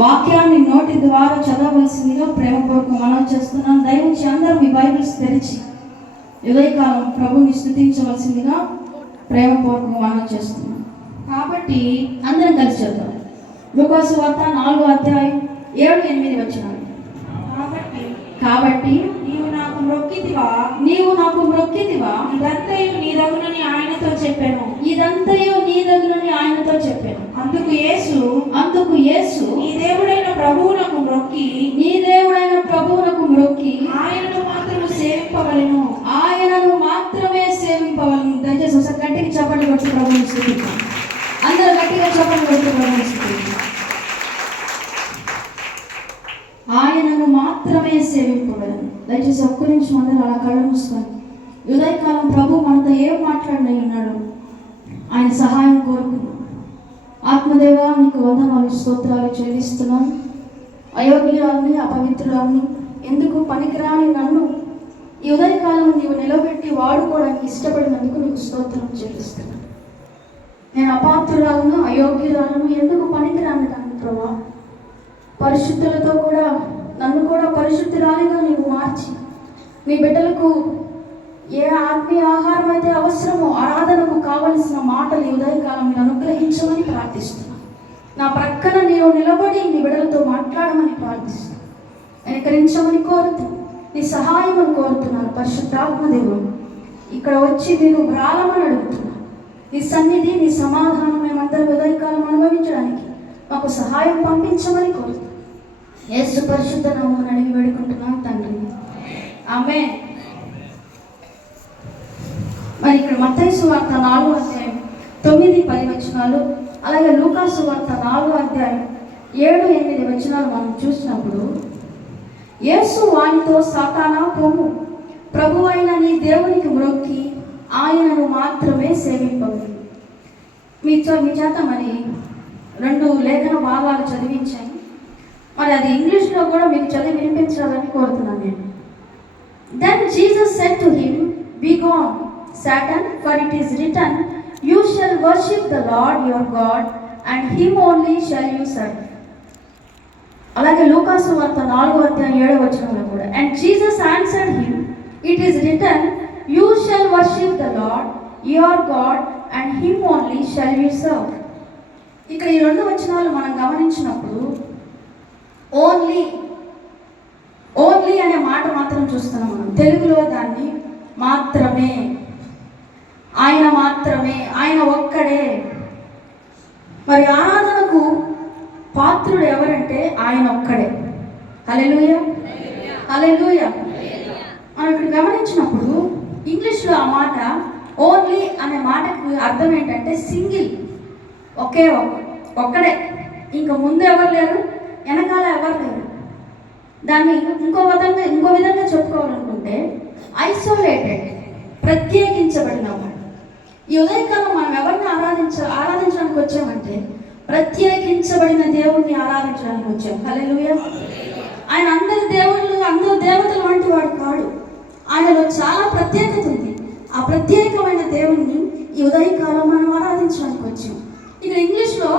వాక్యాన్ని నోటి ద్వారా చదవవలసిందిగా ప్రేమపూర్వకం మనం చేస్తున్నాం. దయవుంచి అందరూ మీ బైబిల్స్ తెరిచి ఉదయకాలం ప్రభుని స్తుతించవలసిందిగా ప్రేమపూర్వకం మనం చేస్తున్నాం. కాబట్టి అందరం కలిసి చదువుతాం. లూకా సువార్త 4వ అధ్యాయం 7-8 వచనాలు. కాబట్టి నీవు నాకు మ్రొక్కితివా, ఇదంతయు నీ దగునని ఆయనతో చెప్పాను. అందుకు యేసు నీ దేవుడైన ప్రభువునకు మ్రొక్కి ఆయనను మాత్రమే సేవింపవలెను. దయచేసి ఒకసారి గట్టిగా చప్పట్లు కొట్టి ప్రభువుని స్తుతిద్దాం. అందరూ గట్టిగా చప్పట్లు కొట్టి ప్రభువుని స్తుతిద్దాం. ఆయనను మాత్రమే సేవింపవలెను. దయచేసి ఒక్క నిమిషం అందరూ అలా కళ్ళు మూసుకొని ఉదయకాలం ప్రభు మనతో ఏం మాట్లాడిన ఉన్నాడు, ఆయన సహాయం కోరుకున్నాం. ఆత్మదేవా నీకు వందనాలు స్తోత్రాలు చెల్లిస్తున్నాను. అయోగ్యురాల్ని అపవిత్రురాల్ని ఎందుకు పనికిరాని నన్ను ఈ ఉదయకాలం నీవు నిలబెట్టి వాడుకోవడానికి ఇష్టపడినందుకు నీకు స్తోత్రం చెల్లిస్తున్నాను. నేను అపాత్రురాలను అయోగ్యురాలను ఎందుకు పనికిరాని దాన్ని ప్రభా, పరిశుద్ధులతో కూడా నన్ను కూడా పరిశుద్ధురాలిగా నీవు మార్చి నీ బిడ్డలకు ఏ ఆత్మీయ ఆహారం అయితే అవసరమో ఆరాధనకు కావలసిన మాటలు ఈ ఉదయకాలం మీరు అనుగ్రహించమని ప్రార్థిస్తున్నాను. నా ప్రక్కన నీవు నిలబడి నీ బిడ్డలతో మాట్లాడమని ప్రార్థిస్తున్నాను. అనుకరించమని కోరుతూ నీ సహాయం కోరుతున్నాను. పరిశుద్ధాత్మదేవుడు ఇక్కడ వచ్చి నేను బ్రాలమని అడుగుతున్నాను. నీ సన్నిధి నీ సమాధానం మేమందరం ఉదయకాలం అనుభవించడానికి మాకు సహాయం పంపించమని కోరుతున్నాను. యేసు పరిశుద్ధ నామమున అడిగి వేడుకుంటున్నాను తండ్రి, ఆమేన్. మరి ఇక్కడ మత్తయి సువార్త 4వ అధ్యాయం 9-10 వచనాలు, అలాగే లూకా సువార్త 4వ అధ్యాయం 7-8 వచనాలు మనం చూసినప్పుడు యేసు వానితో సాతానా పొమ్ము, ప్రభువైన నీ దేవునికి మ్రొక్కి ఆయనను మాత్రమే సేవింపవలెను. మీ చేత మరి 2 లేఖన భాగాలు చదివించాను. మరి అది ఇంగ్లీష్లో కూడా మీకు చదివి వినిపించాలని కోరుతున్నాను నేను. Then Jesus said to him, Be gone, Satan, for it is written, You shall worship the Lord your God, and him only shall you serve. అలాగే లూకా సువార్త 4వ అధ్యాయం 7వ వచనంలో కూడా And Jesus answered him, It is written, You shall worship the Lord your God, and him only shall you serve. ఇక్కడ ఈ 2 వచనాలు మనం గమనించినప్పుడు ఓన్లీ అనే మాట మాత్రం చూస్తున్నాం మనం. తెలుగులో దాన్ని మాత్రమే, ఆయన మాత్రమే, ఆయన ఒక్కడే. మరి ఆరాధనకు పాత్రుడు ఎవరంటే ఆయన ఒక్కడే. హల్లెలూయా, హల్లెలూయా. మనం ఇక్కడ గమనించినప్పుడు ఇంగ్లీష్లో ఆ మాట ఓన్లీ అనే మాటకు అర్థం ఏంటంటే సింగిల్, ఒక్కడే. ఇంకా ముందు ఎవరు లేరు, వెనకాల ఎవరు లేరు. దాన్ని ఇంకో విధంగా చెప్పుకోవాలనుకుంటే ఐసోలేటెడ్, ప్రత్యేకించబడిన వాడు. ఈ ఉదయకాలం మనం ఎవరిని ఆరాధించడానికి వచ్చామంటే ప్రత్యేకించబడిన దేవుణ్ణి ఆరాధించడానికి వచ్చాం. హల్లెలూయా. ఆయన అందరి దేవతలు వంటి వాడు కాడు. ఆయనలో చాలా ప్రత్యేకత ఉంది. ఆ ప్రత్యేకమైన దేవుణ్ణి ఈ ఉదయకాలం మనం ఆరాధించడానికి వచ్చాం. ఇక్కడ ఇంగ్లీష్లో,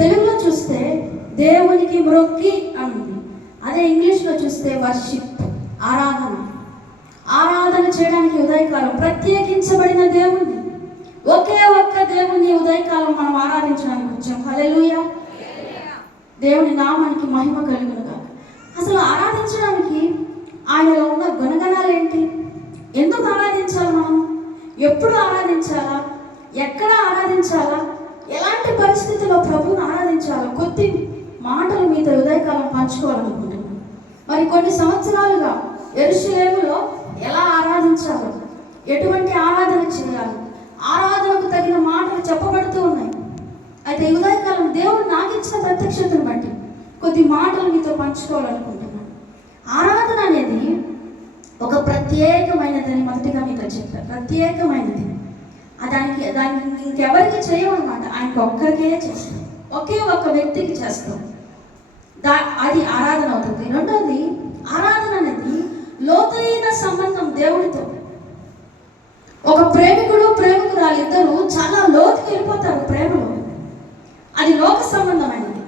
తెలుగులో చూస్తే దేవునికి మ్రొక్కి అని ఉంది. అదే ఇంగ్లీష్లో చూస్తే వర్షిప్, ఆరాధన చేయడానికి ఉదయకాలం ప్రత్యేకించబడిన దేవుణ్ణి, ఒకే ఒక్క దేవుణ్ణి ఉదయకాలం మనం ఆరాధించడానికి వచ్చాం. హల్లెలూయా. దేవుని నామానికి మహిమ కలుగునుగా. అసలు ఆరాధించడానికి ఆయనలో ఉన్న గుణగణాలు ఏంటి? ఎందుకు ఆరాధించాలి మనం? ఎప్పుడు ఆరాధించాలా? ఎక్కడ ఆరాధించాలా? ఎలాంటి పరిస్థితుల్లో ప్రభువుని ఆరాధించాలో కొద్ది మాటలు మీతో ఉదయకాలం పంచుకోవాలనుకుంటున్నాను. మరి కొన్ని సంవత్సరాలుగా యెరూషలేములో ఎలా ఆరాధించాలో, ఎటువంటి ఆరాధన చేయాలి, ఆరాధనకు తగిన మాటలు చెప్పబడుతూ ఉన్నాయి. అయితే ఉదయకాలం దేవుడు నాకు ఇచ్చిన ప్రత్యక్షతను బట్టి కొద్ది మాటలు మీతో పంచుకోవాలనుకుంటున్నాను. ఆరాధన అనేది ఒక ప్రత్యేకమైనదని మొదటిగా మీతో చెప్పారు. ప్రత్యేకమైనది. దానికి ఇంకెవరికి చేయమన్నమాట, ఆయనకు ఒక్కరికే చేస్తాం, ఒకే ఒక్క వ్యక్తికి చేస్తాం. అది ఆరాధన అవుతుంది. రెండోది, ఆరాధన అనేది లోతైన సంబంధం దేవుడితో. ఒక ప్రేమికురాలు ఇద్దరు చాలా లోతుకి వెళ్ళిపోతారు ప్రేమలో. అది లోక సంబంధమైనది.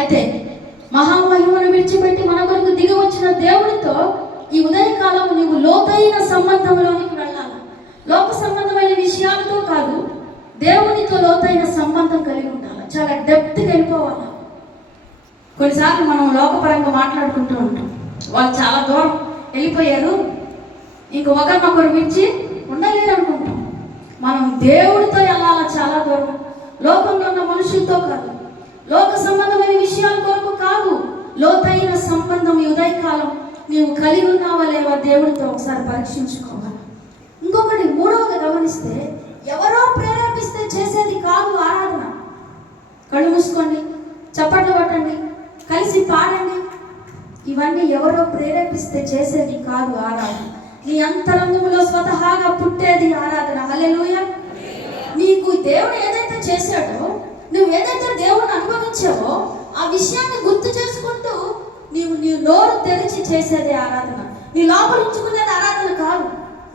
అయితే మహామహిమను విడిచిపెట్టి మన కొరకు దిగి వచ్చిన దేవుడితో ఈ ఉదయకాలం నీవు లోతైన సంబంధంలోనికి వెళ్ళాలి. లోక సంబంధమైన విషయాలతో కాదు, దేవునితో లోతైన సంబంధం కలిగి ఉండాలి. చాలా డెప్త్గా వెళ్ళిపోవాలి. కొన్నిసార్లు మనం లోకపరంగా మాట్లాడుకుంటూ ఉంటాం, వాళ్ళు చాలా దూరం వెళ్ళిపోయారు, ఇంక ఒకరినొకరు విడిచి ఉండలేరు అనుకుంటాం. మనం దేవుడితో వెళ్ళాలా చాలా దూరం. లోకంలో ఉన్న మనుషులతో కాదు, లోక సంబంధమైన విషయాల కొరకు కాదు, లోతైన సంబంధం ఈ ఉదయకాలం నీవు కలిగి ఉన్నావా లేవా దేవుడితో ఒకసారి పరీక్షించుకోవాలి. ఇంకొకటి మూడవగా గమనిస్తే, ఎవరో ప్రేరేపిస్తే చేసేది కాదు ఆరాధన. కళ్ళు మూసుకోండి, చప్పట్లు కొట్టండి, కలిసి పాడండి. ఇవన్నీ ఎవరో ప్రేరేపిస్తే చేసేది కాదు ఆరాధన. నీ అంతరంగంలో స్వతహాగా పుట్టేది ఆరాధన. హల్లెలూయా. నీకు దేవుడు ఏదైతే చేశాడో, నువ్వు ఏదైతే దేవుడిని అనుభవించావో ఆ విషయాన్ని గుర్తు చేసుకుంటూ నీవు నోరు తెరిచి చేసేది ఆరాధన. నీ లోపల ఉంచుకునేది ఆరాధన కాదు.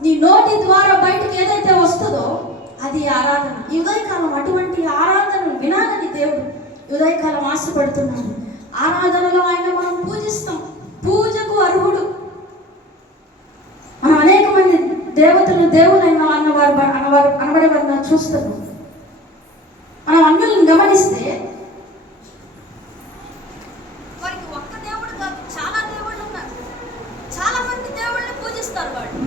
నీ నోటి ద్వారా బయటకు ఏదైతే వస్తుందో అది ఆరాధన. ఈ ఉదయకాలం అటువంటి ఆరాధనను వినాలని దేవుడు ఉదయకాలం ఆశపడుతున్నాడు. ఆరాధనలో ఆయన మనం పూజిస్తాం, పూజకు అర్హుడు. మనం అనేక మంది దేవతలు దేవులైన అనబడేవారిని చూస్తున్నాం. మనం అన్యులను గమనిస్తే వారికి ఒక్క దేవుడు కాదు, చాలా దేవుళ్ళు ఉన్నారు. చాలా మంది దేవుళ్ళని పూజిస్తారు వాళ్ళు.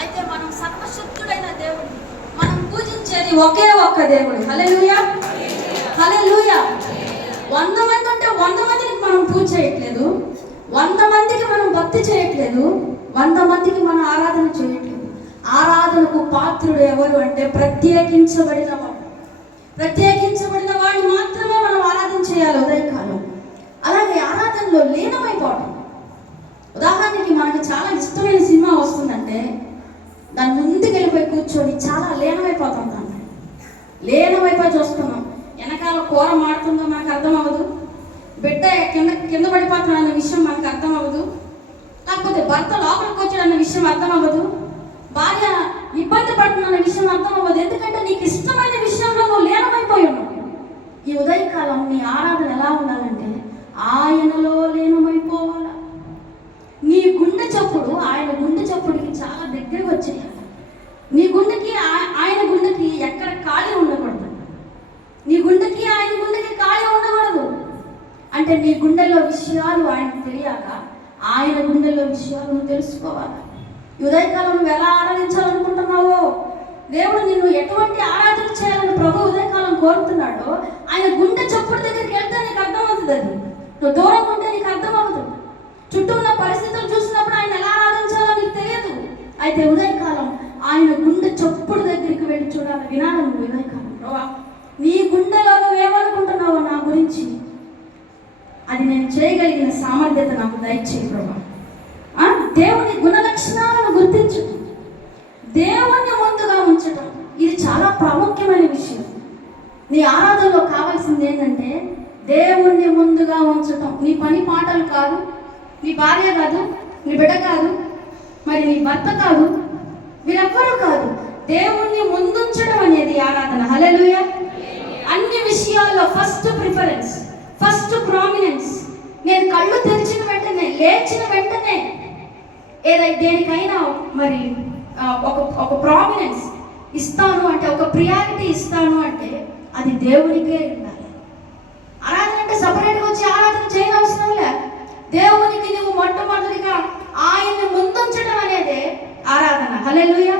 అయితే మనం సర్వశక్తుడైన దేవుడిని మనం పూజించేది ఒకే ఒక్క దేవుడు. హల్లెలూయా, హల్లెలూయా. 100 మంది ఉంటే 100 మందికి మనం పూజ చేయట్లేదు, 100 మందికి మనం భక్తి చేయట్లేదు, 100 మందికి మనం ఆరాధన చేయట్లేదు. ఆరాధనకు పాత్రుడు ఎవరు అంటే ప్రత్యేకించబడిన వాడు. ప్రత్యేకించబడిన వాడిని మాత్రమే మనం ఆరాధన చేయాలి ఉదయకాలం. అలాగే ఆరాధనలో లీనమైపోవడం. ఉదాహరణకి మనకి చాలా ఇష్టమైన సినిమా వస్తుందంటే దాని ముందుకు వెళ్ళిపోయి కూర్చొని చాలా లీనమైపోతాం. దాన్ని లీనమైపోయి చూస్తున్నాం. వెనకాల కూర మాడుతుందో మనకు అర్థం అవ్వదు, బిడ్డ కింద పడిపోతున్నా అన్న విషయం మనకు అర్థం అవ్వదు, లేకపోతే భర్త లోపలికి వచ్చాడన్న విషయం అర్థం అవ్వదు, భార్య ఇబ్బంది పడుతున్న విషయం అర్థం అవ్వదు. ఎందుకంటే నీకు ఇష్టమైన విషయంలో నువ్వు లీనమైపోయి ఉన్నావు. ఈ ఉదయకాలం నీ ఆరాధన ఎలా ఉండాలంటే ఆయనలో లీనమైపోవాలా. నీ గుండె చప్పుడు ఆయన గుండె చప్పుడికి చాలా దగ్గరకు వచ్చేయాలి. నీ గుండెకి ఆయన గుండెకి ఎక్కడ ఖాళీ ఉండకూడదు. నీ గుండెకి ఆయన గుండెకి ఖాళీ ఉండకూడదు. అంటే నీ గుండెల్లో విషయాలు ఆయనకు తెలియాలా, ఆయన గుండెల్లో విషయాలు నువ్వు తెలుసుకోవాలి. ఉదయకాలం నువ్వు ఎలా ఆరాధించాలనుకుంటున్నావో, దేవుడు నిన్ను ఎటువంటి ఆరాధన చేయాలని ప్రభు ఉదయకాలం కోరుతున్నాడో ఆయన గుండె చప్పుడు దగ్గరికి వెళ్తే నీకు అర్థమవుతుంది. అది నువ్వు దూరంగా ఉంటే నీకు అర్థం అవ్వదు. చుట్టూ ఉన్న పరిస్థితులు చూసినప్పుడు ఆయన ఎలా ఆరాధించాలో నీకు తెలియదు. అయితే ఉదయకాలం ఆయన గుండె చప్పుడు దగ్గరికి వెళ్ళి చూడాలి, వినాలి. నువ్వు ఉదయకాలం ప్రభా నీ గుండెలో నువ్వేమనుకుంటున్నావో నా గురించి, అది నేను చేయగలిగిన సామర్థ్యత నాకు దయచేయి ప్రభా. దేవుని గుణ లక్షణాలను గుర్తించు, దేవుణ్ణి ముందుగా ఉంచటం ఇది చాలా ప్రాముఖ్యమైన విషయం. నీ ఆరాధనలో కావాల్సింది ఏంటంటే దేవుణ్ణి ముందుగా ఉంచటం. నీ పని పాటలు కాదు, నీ భార్య కాదు, నీ బిడ్డ కాదు, మరి నీ భర్త కాదు, వీరెవ్వరూ కాదు. దేవుణ్ణి ముందుంచడం అనేది ఆరాధన. హల్లెలూయా. అన్ని విషయాల్లో ఫస్ట్ ప్రిఫరెన్స్, ఫస్ట్ ప్రామినెన్స్. నేను కళ్ళు తెరిచిన వెంటనే, లేచిన వెంటనే దేనికైనా మరి ఒక ప్రామినెన్స్ ఇస్తాను అంటే, ఒక ప్రియారిటీ ఇస్తాను అంటే అది దేవునికే ఉండాలి. ఆరాధన అంటే సపరేట్గా వచ్చి ఆరాధన చేయనవసరం లే. దేవునికి నువ్వు మొట్టమొదటిగా ఆయన్ని ముందుంచడం అనేదే ఆరాధన. హల్లెలూయా,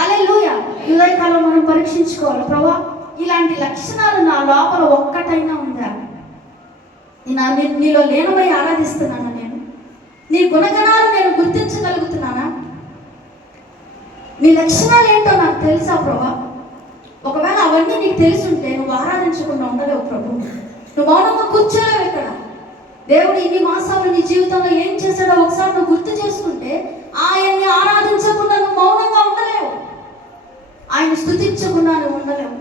హల్లెలూయా. ఉదయకాలం మనం పరీక్షించుకోవాలి, ప్రభా ఇలాంటి లక్షణాలు నా లోపల ఒక్కటైనా ఉందా? నీలో లీనమై ఆరాధిస్తున్నానా? నేను నీ గుణగణాలు నేను గుర్తించగలుగుతున్నానా? నీ లక్షణాలు ఏంటో నాకు తెలుసా ప్రభా? ఒకవేళ అవన్నీ నీకు తెలుసుంటే నువ్వు ఆరాధించకుండా ఉండలేవు ప్రభు. నువ్వు మౌనంగా కూర్చోలేవు ఇక్కడ. దేవుడు ఇన్ని మాసాలు నీ జీవితంలో ఏం చేశాడో ఒకసారి నువ్వు గుర్తు చేసుకుంటే ఆయన్ని ఆరాధించకుండా నువ్వు మౌనంగా ఉండలేవు, ఆయన స్తుతించకుండా నువ్వు ఉండలేవు.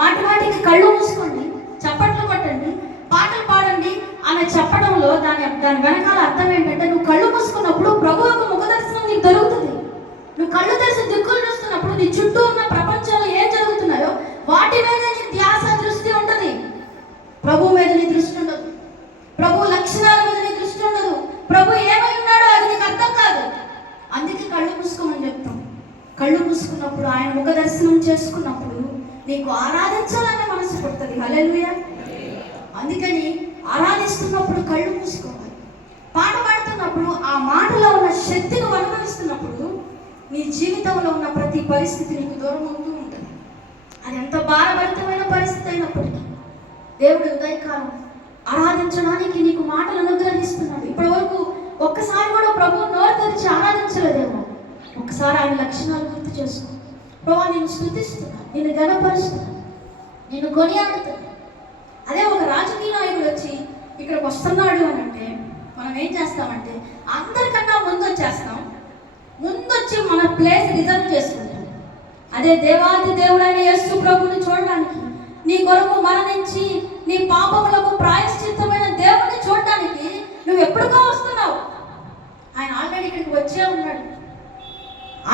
మాటి మాటికి కళ్ళు మూసుకోండి, చప్పట్లు కొట్టండి, పాటలు పాడండి అని చెప్పడంలో దాని వెనకాల అర్థం ఏంటంటే, నువ్వు కళ్ళు మూసుకున్నప్పుడు ప్రభు యొక్క ముఖ దర్శనం నీకు దొరుకుతుంది. నువ్వు కళ్ళు తెరిచి దిక్కులు చూస్తున్నప్పుడు నీ చుట్టూ ఉన్న ప్రపంచంలో ఏం జరుగుతున్నాయో వాటి మీద నీ ధ్యాస, దృష్టి ఉంటుంది. ప్రభు మీద నీ దృష్టి ఉండదు. ప్రభు లక్ష్య ఆయన ముఖ దర్శనం చేసుకున్నప్పుడు నీకు ఆరాధించాలనే మనసు పుడుతుంది. హల్లెలూయా. అందుకని ఆరాధిస్తున్నప్పుడు కళ్ళు మూసుకోవాలి. పాట పాడుతున్నప్పుడు ఆ మాటలో ఉన్న శక్తిని అనుభవిస్తున్నప్పుడు నీ జీవితంలో ఉన్న ప్రతి పరిస్థితి నీకు దూరం అవుతూ ఉంటుంది. అది ఎంత భారభరితమైన పరిస్థితి అయినప్పటికీ దేవుడు ఉదయకాలం ఆరాధించడానికి నీకు మాటలు అనుగ్రహిస్తున్నాడు. ఇప్పటి వరకు ఒక్కసారి కూడా ప్రభువు నోరు తెరిచి ఆరాధించలేదేమో. ఒక్కసారి ఆయన లక్షణాలు గుర్తు చేసుకో. ప్రభు నేను స్తుతిస్తున్నా, నేను ఘనపరుస్తున్నా, నేను కొనియాడుతున్నా. అదే ఒక రాజకీయ నాయకుడు వచ్చి ఇక్కడికి వస్తున్నాడు అని అంటే మనం ఏం చేస్తామంటే అందరికన్నా ముందు వచ్చి మన ప్లేస్ రిజర్వ్ చేసుకుంటాం. అదే దేవాది దేవుడైన యేసు ప్రభువుని చూడడానికి, నీ కొరకు మరణించి నీ పాపములకు ప్రాయశ్చిత్తమైన దేవుడిని చూడడానికి నువ్వు ఎప్పుడుకో వస్తున్నావు. ఆయన ఆల్రెడీ ఇక్కడికి వచ్చే ఉన్నాడు.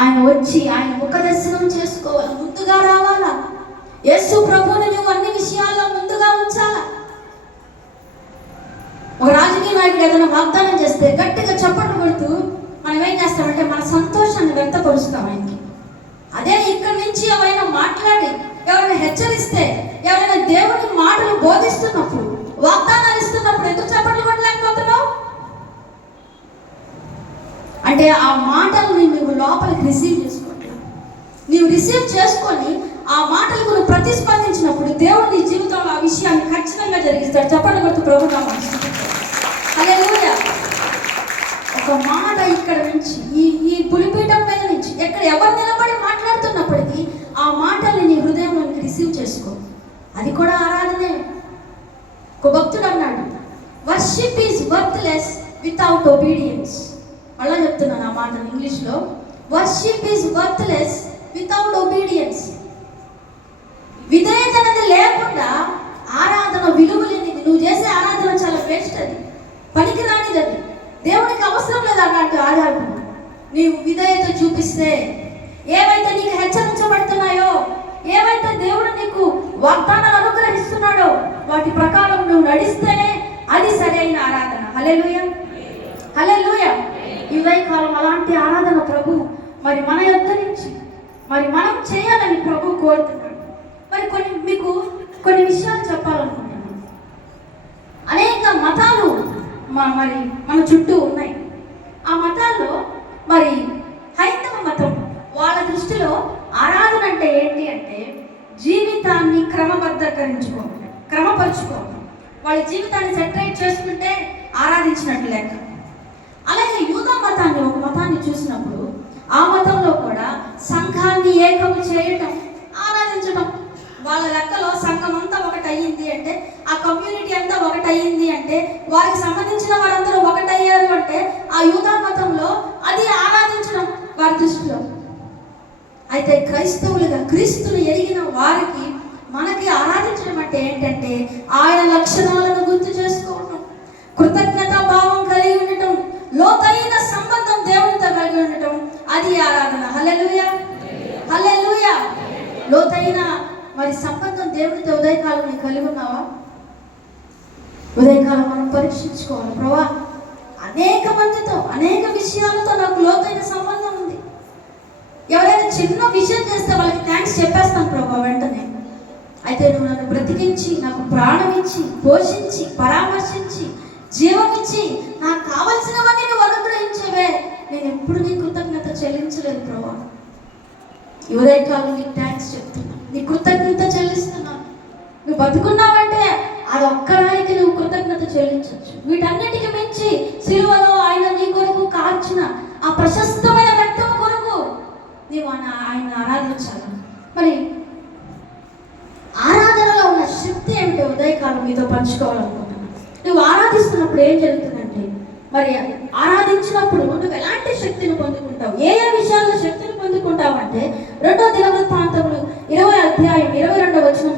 ఆయన వచ్చి ఆయన ముఖ దర్శనం చేసుకోవాలి, ముందుగా రావాలా. యేసు ప్రభువుని నువ్వు అన్ని విషయాల్లో ముందుగా ఉంచాలా. ఒక రాజకీయ నాయకుడు ఏదైనా వాగ్దానం చేస్తే గట్టిగా చప్పట్లు కొడుతూ మనం ఏం చేస్తామంటే మన సంతోషాన్ని వ్యక్తపరుస్తాం ఆయనకి. అదే ఇక్కడి నుంచి ఎవరైనా మాట్లాడి ఎవరైనా హెచ్చరిస్తే, ఎవరైనా దేవుని మాటలు బోధిస్తున్నప్పుడు, వాగ్దానాలు ఇస్తున్నప్పుడు ఎందుకు చప్పట్లు కొట్టలేకపోతున్నావు? అంటే ఆ మాటలను నువ్వు లోపలికి రిసీవ్ చేసుకోవట్లేదు. నీవు రిసీవ్ చేసుకొని ఆ మాటలకు నువ్వు ప్రతిస్పందించినప్పుడు దేవుడు నీ జీవితంలో ఆ విషయాన్ని ఖచ్చితంగా జరిగిస్తాడు. చప్పట్లు కొడుతూ ప్రభువుగా హల్లెలూయా. ఒక మాట ఇక్కడ నుంచి ఈ పులిపీఠం మీద నుంచి ఎక్కడ ఎవరు నిలబడి మాట్లాడుతున్నప్పటికీ ఆ మాటల్ని నీ హృదయంలోకి రిసీవ్ చేసుకో. అది కూడా ఆరాధనే. ఒక భక్తుడు అన్నాడు, worship is worthless without obedience. మళ్ళా చెప్తున్నాను ఆ మాటను ఇంగ్లీష్లో. Worship is worthless without obedience. విధేయత అనేది లేకుండా ఆరాధన విలువ లేనిది. నువ్వు చేసే ఆరాధన చాలా వేస్ట్, అది పనికిరానిది, అది దేవునికి అవసరం లేదు అన్నట్టు ఆరాధన. నీవు విధేయత చూపిస్తే, ఏవైతే నీకు హెచ్చరించబడుతున్నాయో, ఏవైతే దేవుడు నీకు వాగ్దానాలు అనుగ్రహిస్తున్నాడో వాటి ప్రకారం నువ్వు నడిస్తేనే అది సరైన ఆరాధన. హల్లెలూయా, హల్లెలూయా. ఈ ఉదయకాలం అలాంటి ఆరాధన ప్రభు మరి మన యొద్ద నుంచి మరి మనం చేయాలని ప్రభు కోరుతున్నాడు. మరి మీకు కొన్ని విషయాలు చెప్పాలనుకుంటున్నాను. అనేక మతాలు మరి మన చుట్టూ ఉన్నాయి. ఆ మతాల్లో మరి హైందవ మతం వాళ్ళ దృష్టిలో ఆరాధన అంటే ఏంటి అంటే జీవితాన్ని క్రమపరుచుకోవడం. వాళ్ళ జీవితాన్ని సెటరేట్ చేసుకుంటే ఆరాధించినట్లు లెక్క. అలాగే యూదా మతాన్ని, ఒక మతాన్ని చూసినప్పుడు ఆ మతంలో కూడా సంఘాన్ని ఏకము చేయటం, ఆరాధించడం. వాళ్ళ లెక్కలో సంఘం అంతా ఒకటి అయ్యింది అంటే, ఆ కమ్యూనిటీ అంతా ఒకటి అయ్యింది అంటే, వారికి సంబంధించిన వారందరూ ఒకటయ్యారు అంటే ఆ యూదా మతంలో అది ఆరాధించడం వారి దృష్టిలో. అయితే క్రైస్తవులుగా క్రీస్తుని ఎరిగిన వారికి మనకి ఆరాధించడం అంటే ఏంటంటే ఆయన లక్షణాలను గుర్తు చేసుకోవడం, కృతజ్ఞతా భావం కలిగి ఉండటం, లోతైన సంబంధం దేవునితో కలిగి ఉండటం, అది ఆరాధన. హల్లెలూయా, హల్లెలూయా. లోతైన మరి సంబంధం దేవునితో ఉదయకాలం నీకు కలిగి ఉన్నావా? ఉదయకాలం మనం పరీక్షించుకోవాలి. ప్రభా, అనేక మందితో అనేక విషయాలతో నాకు లోతైన సంబంధం ఉంది. ఎవరైనా చిన్న విషయం చేస్తే వాళ్ళకి థ్యాంక్స్ చెప్పేస్తాను ప్రభా వెంటనే. అయితే నువ్వు నన్ను బ్రతికించి, నాకు ప్రాణం ఇచ్చి, పోషించి, పరామర్శించి, జీవమిచ్చి, నాకు కావలసినవన్నీ నువ్వు అనుగ్రహించేవే, నేను ఎప్పుడు నీ కృతజ్ఞత చెల్లించలేదు ప్రభా. ఈ ఉదయకాలం నీకు థ్యాంక్స్ చెప్తున్నా, నీ కృతజ్ఞత చెల్లిస్తున్నాను. నువ్వు బతుకున్నావంటే అది ఒక్కడానికి నువ్వు కృతజ్ఞత చెల్లించవచ్చు. వీటన్నిటికి మించి సిలువలో ఆయన నీ కొరకు కార్చిన ఆ ప్రశస్తమైన రక్తం కొరకు నీవు ఆయన ఆరాధించాలి. మరి ఆరాధనలో ఉన్న శక్తి ఏమిటో ఉదయకాలం మీతో పంచుకోవాలనుకుంటున్నాను. నువ్వు ఆరాధిస్తున్నప్పుడు ఏం జరుగుతుందంటే, మరి ఆరాధించినప్పుడు నువ్వు ఎలాంటి శక్తిని పొందుకుంటావు, ఏ ఏ విషయాల్లో శక్తిని పొందుకుంటావు అంటే 2వ దినవృత్తాంతములు 20వ అధ్యాయం 22వ వచనం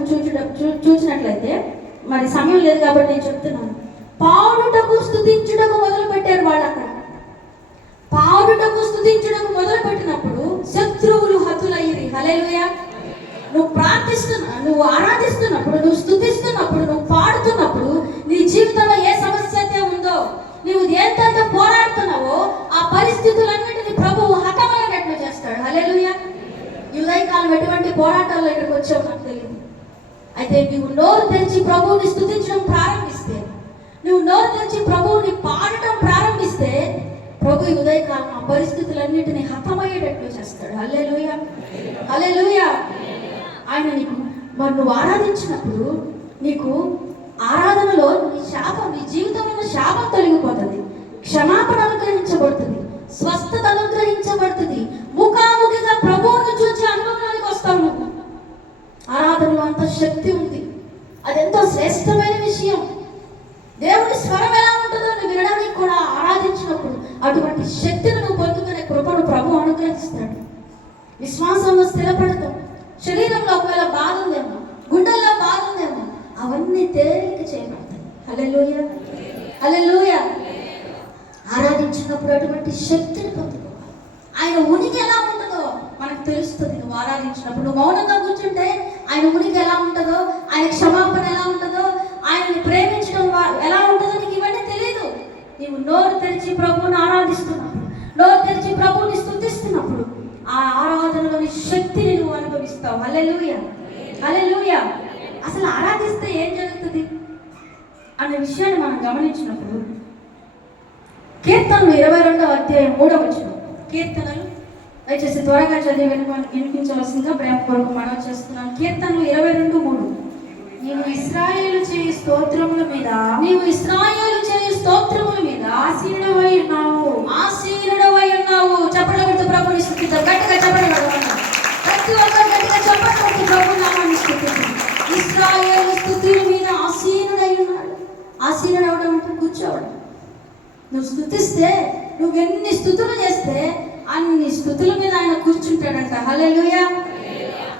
చూసినట్లయితే, మరి సమయం లేదు కాబట్టి నేను చెప్తున్నాను. పాడుటకు స్తుతించుటకు మొదలు పెట్టారు వాళ్ళు. అక్కడ పాడుటకు స్తుతించుటకు మొదలు పెట్టినప్పుడు శత్రువులు హతులయ్యి. హల్లెలూయా. నువ్వు నువ్వు ఆరాధిస్తున్నప్పుడు, నువ్వు స్తుతిస్తున్నప్పుడు, నువ్వు పాడుతున్నప్పుడు నీ జీవితంలో ఏ సమస్య అయితే ఉందో, నువ్వు ఎంతైతే పోరాడుతున్నావో ఆ పరిస్థితులన్నిటిని ప్రభువు హతమైనట్లు చేస్తాడు. హల్లెలూయా. ఈ ఉదయకాలం ఎటువంటి పోరాటాల్లో ఇక్కడికి వచ్చావు నాకు తెలియదు. అయితే నువ్వు నోరు తెరిచి ప్రభువుని స్తుతించడం ప్రారంభిస్తే, నువ్వు నోరు తెరిచి ప్రభువుని పాడటం ప్రారంభిస్తే, ప్రభు ఈ ఉదయకాలం ఆ పరిస్థితులన్నిటినీ హతమయ్యేటట్లు చేస్తాడు. హల్లెలూయా, హల్లెలూయా. ఆయన నీకు మరి నువ్వు ఆరాధించినప్పుడు నీకు ఆరాధనలో నీ శాపం, నీ జీవితంలో శాపం తొలగిపోతుంది, క్షమాపణ అనుగ్రహించబడుతుంది, స్వస్థత అనుగ్రహించబడుతుంది, ముఖాముఖిగా ప్రభువును చూసి అనుభవంలోనికి వస్తావు. నువ్వు ఆరాధనలో అంత శక్తి ఉంది. అదెంతో శ్రేష్టమైన విషయం. దేవుని స్వరం ఎలా ఉంటుందో నువ్వు వినడానికి కూడా ఆరాధించినప్పుడు అటువంటి శక్తిని నువ్వు పొందుకునే కృపను ప్రభు అనుగ్రహిస్తాడు. విశ్వాసంలో స్థిరపడతాం. శరీరంలో ఒకవేళ బాధ ఉందేమో, గుండెల్లో బాధ ఉందేమో, అవన్నీ తేలిక చేయబడతాయి. హల్లెలూయా, హల్లెలూయా. ఆరాధించినప్పుడు అటువంటి శక్తిని పొందుకోవాలి. ఆయన ఉనికి ఎలా ఉంటుందో మనకు తెలుస్తుంది. నువ్వు ఆరాధించినప్పుడు నువ్వు మౌనంగా కూర్చుంటే ఆయన ఉనికి ఎలా ఉంటుందో, ఆయన క్షమాపణ ఎలా ఉంటుందో, ఆయనని ప్రేమించడం ఎలా ఉంటుందో నీకు ఇవన్నీ తెలియదు. నీవు నోరు తెరిచి ప్రభువుని ఆరాధిస్తున్నప్పుడు, నోరు తెరిచి ప్రభువుని స్తుతిస్తున్నప్పుడు ఆ ఆరాధనలోని శక్తిని నువ్వు అనుభవిస్తావు. హల్లెలూయా, హల్లెలూయా. అసలు ఆరాధిస్తే ఏం జరుగుతుంది అనే విషయాన్ని మనం గమనించినప్పుడు కీర్తనలు 22వ అధ్యాయం 3వ వచనం. కీర్తనలు దయచేసి త్వరగా చదివి వినిపించవలసిందిగా ప్రేమ కొరకు మనవి చేస్తున్నాను. కీర్తనలు 22:3. నీవు ఇశ్రాయేలు చేయు స్తోత్రముల మీద, నీవు ఇశ్రాయేలు చేయు స్తోత్రముల మీద ఆసీనుడవై ఉన్నావు, ఆసీనుడవై ఉన్నావు. చప్పట్లు కొడుతూ ప్రభువుని స్తుతిద్దాం. గట్టిగా చప్పట్లు కొడదాం. ప్రతి ఒక్కరు గట్టిగా చప్పట్లు కొడుతూ ప్రభు నామాన్ని స్తుతిద్దాం. ఇశ్రాయేలు స్తుతుల మీద ఆసీనుడై ఉన్నాడు. ఆసీనుడు అవడం అంటే కూర్చోవడం. నువ్వు స్తుతిస్తే, నువ్వు ఎన్ని స్తుతులు చేస్తే అన్ని స్తుతుల మీద ఆయన కూర్చుంటాడంట. హల్లెలూయా.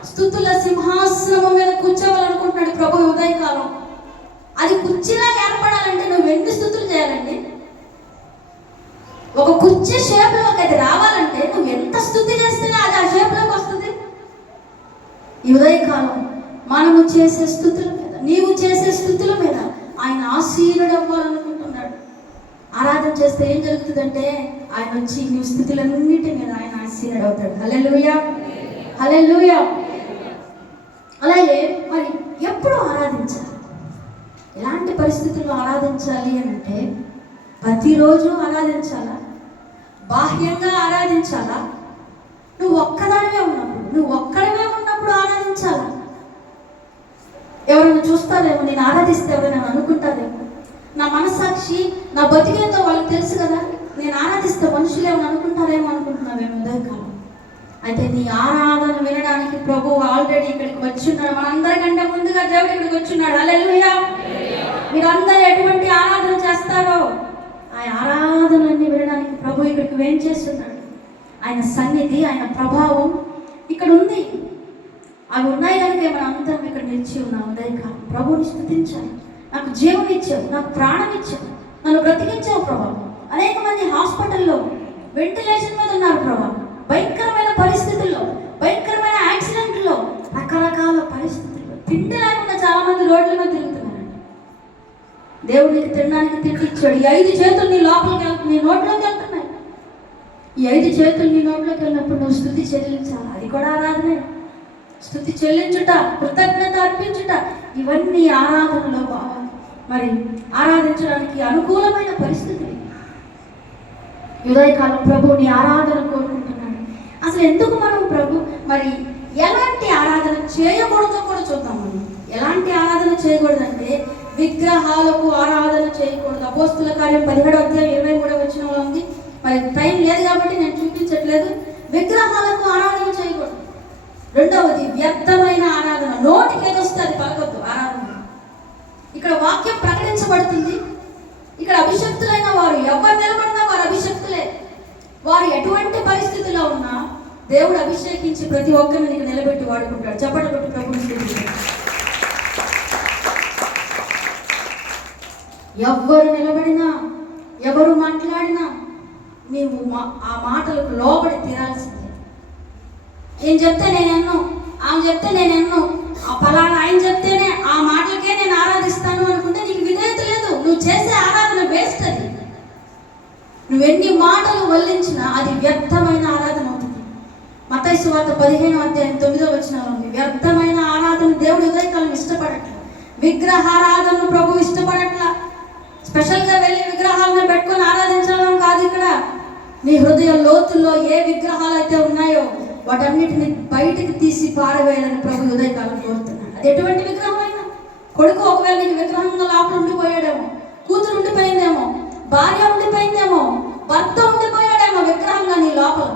స్తుతుల సింహాసనం మీద కూర్చోవాలనుకుంటున్నాడు ప్రభు ఉదయకాలం. అది కుర్చీలా ఏర్పడాలంటే నువ్వు ఎన్ని స్తుతులు చేయాలండి? ఒక కుర్చీ షేప్లోకి అది రావాలంటే నువ్వు ఎంత స్తుతి చేస్తేనే అది ఆ షేప్లోకి వస్తుంది. ఈ ఉదయకాలం మనము చేసే స్తుతుల మీద, నీవు చేసే స్తుతుల మీద ఆయన ఆసీనుడు అవ్వాలనుకుంటున్నాడు. ఆరాధన చేస్తే ఏం జరుగుతుందంటే ఆయన వచ్చి నీ స్థితులన్నిటి మీద ఆయన ఆసీనుడు అవుతాడు. హల్లెలూయా, హల్లెలూయా. అలాగే మరి ఎప్పుడు ఆరాధించాలి, ఎలాంటి పరిస్థితుల్లో ఆరాధించాలి అని అంటే ప్రతిరోజు ఆరాధించాలా, బాహ్యంగా ఆరాధించాలా, నువ్వు ఒక్కదానివే ఉన్నప్పుడు ఆరాధించాలా. ఎవరైనా చూస్తారేమో, నేను ఆరాధిస్తే ఎవరైనా అనుకుంటారేమో, నా మనసాక్షి నా బతికేందో వాళ్ళకి తెలుసు కదా, నేను ఆరాధిస్తే మనుషులు ఏమని అనుకుంటారేమో అనుకుంటున్నావేమో ఉదయకాలం. అయితే నీ ఆరాధన వినడానికి ప్రభు ఆల్రెడీ ఇక్కడికి వచ్చున్నాడు. మనందరికంటే ముందుగా దేవుడు ఇక్కడికి వచ్చున్నాడు. హల్లెలూయా. మీరందరూ ఎటువంటి ఆరాధన చేస్తారో ఆ ఆరాధనలన్నీ వినడానికి ప్రభు ఇక్కడికి వేం చేస్తున్నాడు. ఆయన సన్నిధి, ఆయన ప్రభావం ఇక్కడ ఉంది. అవి ఉన్నాయి కనుక మనం అందరం ఇక్కడ నిలిచి ఉన్నాం. ఉదయకాలం ప్రభువుని స్తుతించాలి. నాకు జీవం ఇచ్చావు, నాకు ప్రాణం ఇచ్చావు, నన్ను బ్రతికించావు ప్రభా. అనేక మంది హాస్పిటల్లో వెంటిలేషన్ మీద ఉన్నారు ప్రభా. భయంకరమైన పరిస్థితుల్లో, భయంకరమైన యాక్సిడెంట్లో, రకరకాల పరిస్థితుల్లో తిండి లేకుండా చాలా మంది రోడ్ల మీద తిరుగుతున్నారండి. దేవుడికి తినడానికి తిండి ఇచ్చాడు. ఈ 5 చేతులు నీ లోపలికి నీ నోట్లోకి వెళ్తున్నాయి. ఈ 5 చేతులు నీ నోట్లోకి వెళ్ళినప్పుడు నువ్వు స్తుతి చెల్లించాలి. అది కూడా ఆరాధనే. స్తుతి చెల్లించుట, కృతజ్ఞత అర్పించుట, ఇవన్నీ ఆరాధనలో మరి ఆరాధించడానికి అనుకూలమైన పరిస్థితులు. ఉదయకాలం ప్రభుని ఆరాధన కోరుకుంటున్నాను. అసలు ఎందుకు మనం ప్రభు మరి ఎలాంటి ఆరాధన చేయకూడదో కూడా చూద్దాం. మనం ఎలాంటి ఆరాధన చేయకూడదంటే విగ్రహాలకు ఆరాధన చేయకూడదు. అపోస్తుల కార్యం 17వ అధ్యాయం 23వ వచనంలో ఉంది. మరి టైం లేదు కాబట్టి నేను చూపించట్లేదు. విగ్రహాలకు ఆరాధన చేయకూడదు. రెండవది వ్యర్థమైన ఆరాధన. నోటికి ఏదొస్తే అది పలకొద్దు ఆరాధన. ఇక్కడ వాక్యం ప్రకటించబడుతుంది. ఇక్కడ అభిషక్తులైన వారు ఎవరు నిలబడినా వారు అభిషక్తులే. వారు ఎటువంటి పరిస్థితుల్లో ఉన్నా దేవుడు అభిషేకించి ప్రతి ఒక్కరిని నీకు నిలబెట్టి వాడుకుంటాడు. చప్పట్లు కొట్టి ప్రభువుని స్తుతించండి. ఎవరు నిలబడినా, ఎవరు మాట్లాడినా నీవు ఆ మాటలకు లోబడి తీరాల్సిందే. నేను చెప్తే నేను ఎన్నో, ఆమె చెప్తే నేను ఎన్నో, ఆ ఫలానా ఆయన చెప్తేనే ఆ మాటలకే నేను ఆరాధిస్తాను అనుకుంటే నీకు విధేయత లేదు. నువ్వు చేసే ఆరాధన వేస్ట్. అది నువ్వెన్ని మాటలు వల్లించినా అది వ్యర్థమైన ఆరాధన అవుతుంది. మత్తయి సువార్త 15:9 ఉంది. వ్యర్థమైన ఆరాధన దేవుడు ఉదయకాలం ఇష్టపడట్ల. విగ్రహారాధనను ప్రభు ఇష్టపడట్లా. స్పెషల్గా వెళ్ళి విగ్రహాలను పెట్టుకొని ఆరాధించడం కాదు ఇక్కడ. నీ హృదయ లోతుల్లో ఏ విగ్రహాలు అయితే ఉన్నాయో వాటన్నిటిని బయటికి తీసి పారవేయాలని ప్రభు ఉదయకాలం కోరుతున్నాడు. అది ఎటువంటి విగ్రహం అయినా. కొడుకు ఒకవేళ నీకు విగ్రహంగా లోపల ఉండిపోయాడేమో, కూతురు ఉండిపోయిందేమో, భార్య ఉండిపోయిందేమో, భర్త ఉండిపోయాడేమో విగ్రహంగా నీ లోపల.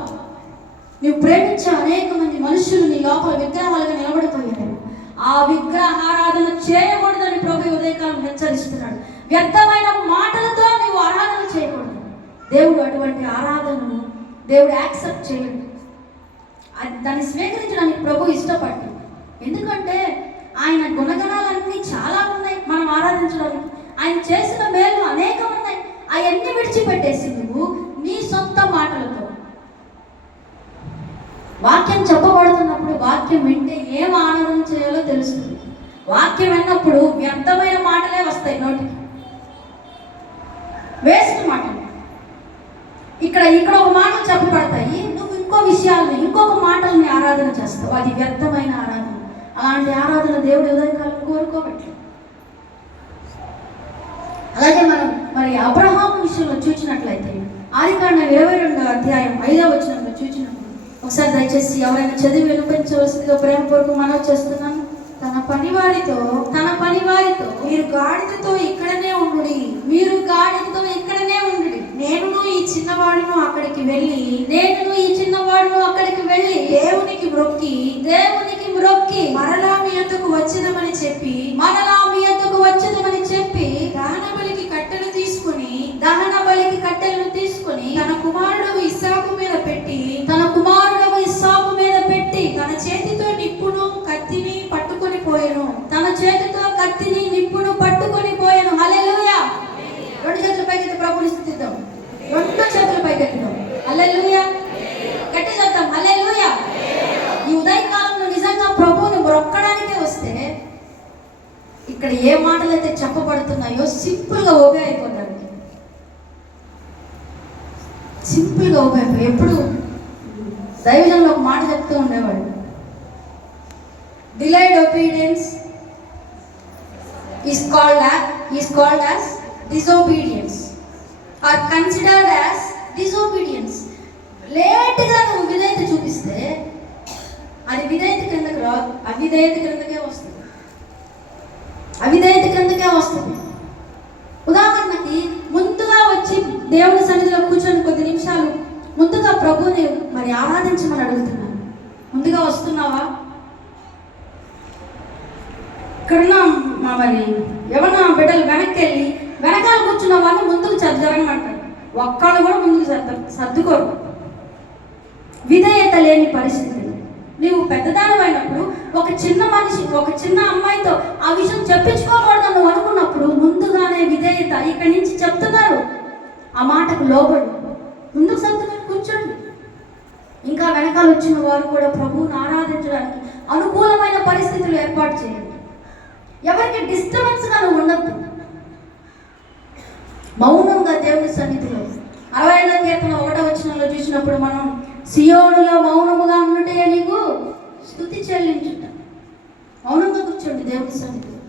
నువ్వు ప్రేమించే అనేక మంది మనుషులు నీ లోపల విగ్రహాలుగా నిలబడిపోయాడేమో. ఆ విగ్రహారాధన చేయకూడదని ప్రభు ఉదయకాలం హెచ్చరిస్తున్నాడు. వ్యర్థమైన మాటలతో నీవు ఆరాధన చేయకూడదు. దేవుడు అటువంటి ఆరాధనను దేవుడు యాక్సెప్ట్ చేయడు. దాన్ని స్వీకరించడానికి ప్రభు ఇష్టపడ్డాడు. ఎందుకంటే ఆయన గుణగణాలన్నీ చాలా ఉన్నాయి మనం ఆరాధించడానికి. ఆయన చేసిన మేలు అనేకం ఉన్నాయి. అవన్నీ విడిచిపెట్టేసి నువ్వు నీ సొంత మాటలతో వాక్యం చెప్పబడుతున్నప్పుడు వాక్యం వింటే ఏం ఆనందం చేయాలో తెలుస్తుంది. వాక్యం విన్నప్పుడు వ్యర్థమైన మాటలే వస్తాయి నోటికి, వేస్ట్ మాటలు. ఇక్కడ ఒక మాటలు చెప్పబడతాయి, నువ్వు ఇంకో విషయాలని ఇంకొక మాటల్ని ఆరాధన చేస్తావు. అది వ్యర్థమైన ఆరాధన. అలాంటి ఆరాధన దేవుడు ఉదయకాలం కోరుకోవట్లేదు. అలాగే మనం అబ్రహాము విషయంలో చూసినట్లయితే ఆదికాండం 22:5 చూసినప్పుడు ఒకసారి దయచేసి ఎవరైనా చదివి వినిపించవలసిందిగా ప్రేమపూర్వక మనవి చేస్తున్నాను. తన పనివారితో మీరు గాడిదతో ఇక్కడనే ఉండుడి, నేనును ఈ చిన్నవాడును అక్కడికి వెళ్ళి దేవునికి మ్రొక్కి మరలా మీ యొద్దకు వచ్చేదమని చెప్పి దహన బలికి కట్టెలను తీసుకుని తన కుమారుడు ఇస్సాకు మీద పెట్టి తన చేతితో నిప్పును కత్తిని పట్టుకొని పోయెను. హల్లెలూయా. రెండు చేతుల పైకి ప్రభుని స్తుతిద్దాం. రెండు చేతుల పైకెత్తుదాం. హల్లెలూయా. గట్టి చెప్తాం హల్లెలూయా. ఈ ఉదయకాలంలో నిజంగా ప్రభువుని మొక్కడానికే వస్తే ఇక్కడ ఏ మాటలు అయితే చెప్పబడుతున్నాయో సింపుల్గా ఓబే అయిపోతాడు. ఎప్పుడు దైవజనంలో ఒక మాట చెప్తూ ఉండేవాడు, delayed obedience is called as disobedience or considered as disobedience. లేట్గా నువ్వు విధేయత చూపిస్తే అది విధేయత కిందకి రాదు, అవిధేయత కిందకే వస్తుంది. ఉదాహరణకి ముందుగా వచ్చి దేవుని సన్నిధిలో కూర్చొని కొద్ది నిమిషాలు ముందుగా ప్రభుని ఆరాధించమని అడుగుతున్నాను. ముందుగా వస్తున్నావా? ఇక్కడున్న ఎవరన్నా బిడ్డలు వెనక్కి వెళ్ళి వెనకాల కూర్చున్న వాళ్ళని ముందుకు జరగమంటారు. ఒక్కళ్ళు కూడా ముందుకు సర్దుకోరు. విధేయత లేని పరిస్థితులు. నువ్వు పెద్దదానివైనప్పుడు ఒక చిన్న అమ్మాయితో ఆ విషయం చెప్పించుకోకూడదు నువ్వు అనుకున్నప్పుడు ముందుగానే విధేయత. ఇక్కడి నుంచి చెప్తున్నారు, ఆ మాటకు లోబడు, ముందుకు సర్దుకొని కూర్చోండి. ఇంకా వెనకాల వచ్చిన వారు కూడా ప్రభువుని ఆరాధించడానికి అనుకూలమైన పరిస్థితులు ఏర్పాటు చేయండి. ఎవరికి డిస్టర్బెన్స్గా నువ్వు ఉండద్దు. మౌనంగా దేవుని సన్నిధిలో 65వ కీర్తన 1వ చూసినప్పుడు మనం సియోనులో మౌనముగా ఉన్నట్టే నీకు స్తుతి చెల్లించుట. మౌనంగా కూర్చోండి దేవుని సన్నిధిలో.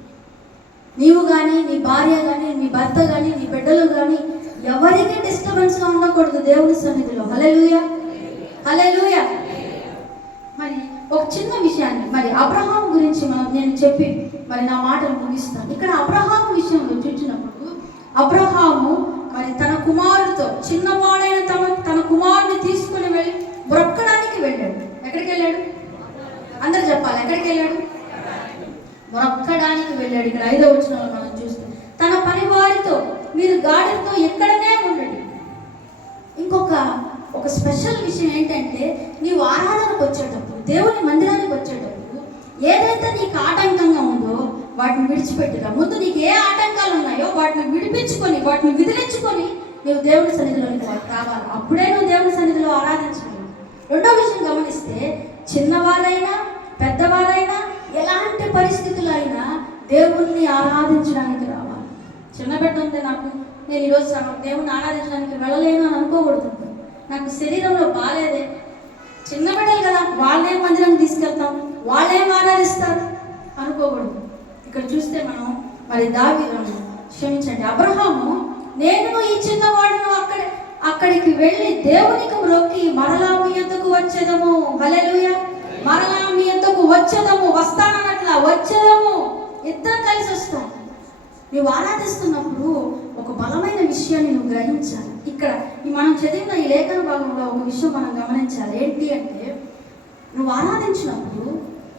నీవు కానీ, నీ భార్య కానీ, నీ భర్త కానీ, నీ బిడ్డలు కానీ ఎవరికి డిస్టర్బెన్స్గా ఉండకూడదు దేవుని సన్నిధిలో. హల్లెలూయా. ఒక చిన్న విషయాన్ని అబ్రహాము గురించి నేను చెప్పి నా మాటలు ముగిస్తాను. ఇక్కడ అబ్రహాము విషయంలో చూసినప్పుడు అబ్రహాము తన కుమారుడితో చిన్నవాడైన తన కుమారుని తీసుకుని వెళ్ళి మొక్కడానికి వెళ్ళాడు. ఎక్కడికి వెళ్ళాడు? అందరు చెప్పాలి. ఎక్కడికి వెళ్ళాడు? మొక్కడానికి వెళ్ళాడు. ఇక్కడ 5వ వచనంలో మనం చూస్తే తన పని వారితో మీరు గాడిదతో ఎక్కడనే ఉండండి. ఒక స్పెషల్ విషయం ఏంటంటే నీవు ఆరాధనకు వచ్చేటప్పుడు, దేవుని మందిరానికి వచ్చేటప్పుడు ఏదైతే నీకు ఆటంకంగా ఉందో వాటిని విడిచిపెట్టుగా. ముందు నీకు ఏ ఆటంకాలు ఉన్నాయో వాటిని విడిపించుకొని, వాటిని విదిలించుకొని నువ్వు దేవుని సన్నిధిలోనికి రావాలి. అప్పుడే నువ్వు దేవుని సన్నిధిలో ఆరాధించగలవు. రెండో విషయం గమనిస్తే చిన్నవారైనా పెద్దవారైనా ఎలాంటి పరిస్థితులు అయినా దేవుణ్ణి ఆరాధించడానికి రావాలి. చిన్న బిడ్డ ఉంది నాకు, నేను ఈరోజు దేవుణ్ణి ఆరాధించడానికి వెళ్ళలేను అని అనుకోకూడదు. నాకు శరీరంలో బాగాలేదే, చిన్న బిడ్డలు కదా, వాళ్ళే మందిరం తీసుకెళ్తాం, వాళ్ళేం ఆరాధిస్తారు అనుకోకూడదు. ఇక్కడ చూస్తే మనం మరి క్షమించండి, అబ్రహాము నేను ఈ చిన్నవాడును అక్కడికి వెళ్ళి దేవునికి మ్రొక్కి మరలా మీ యొద్దకు వచ్చేదము. హల్లెలూయా. మరలా మీ యొద్దకు వచ్చేదము, వస్తానన్నట్లా వచ్చేదము, ఇద్దరం కలిసి వస్తాం. నువ్వు ఆరాధిస్తున్నప్పుడు ఒక బలమైన విషయాన్ని నువ్వు గ్రహించాలి. ఇక్కడ మనం చదివిన ఈ లేఖన భాగంలో ఒక విషయం మనం గమనించాలి. ఏంటి అంటే, నువ్వు ఆరాధించినప్పుడు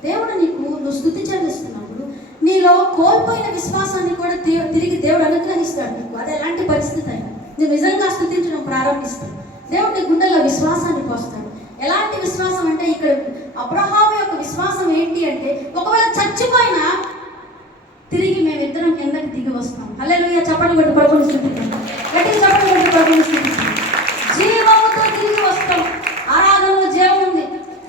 దేవుడు నువ్వు స్తుతి చెల్లిస్తున్నప్పుడు నీలో కోల్పోయిన విశ్వాసాన్ని కూడా తిరిగి దేవుడు అనుగ్రహిస్తాడు నీకు. అది ఎలాంటి పరిస్థితి అయినా నువ్వు నిజంగా స్తుతించడం ప్రారంభిస్తాడు, దేవుడు నీ గుండెల్లో విశ్వాసాన్ని పోస్తాడు. ఎలాంటి విశ్వాసం అంటే, ఇక్కడ అబ్రహాము యొక్క విశ్వాసం ఏంటి అంటే, ఒకవేళ చచ్చిపోయినా తిరిగి మేమిద్దరం కిందకి దిగి వస్తాం. హల్లెలూయా. చప్పట్లు కొట్టి ప్రభువుని స్తుతిద్దాం. గట్టిగా చప్పట్లు కొట్టి ప్రభువుని స్తుతిద్దాం. జీవముతో తిరిగి వస్తాం. ఆరాధనలో జీవం ఉంది.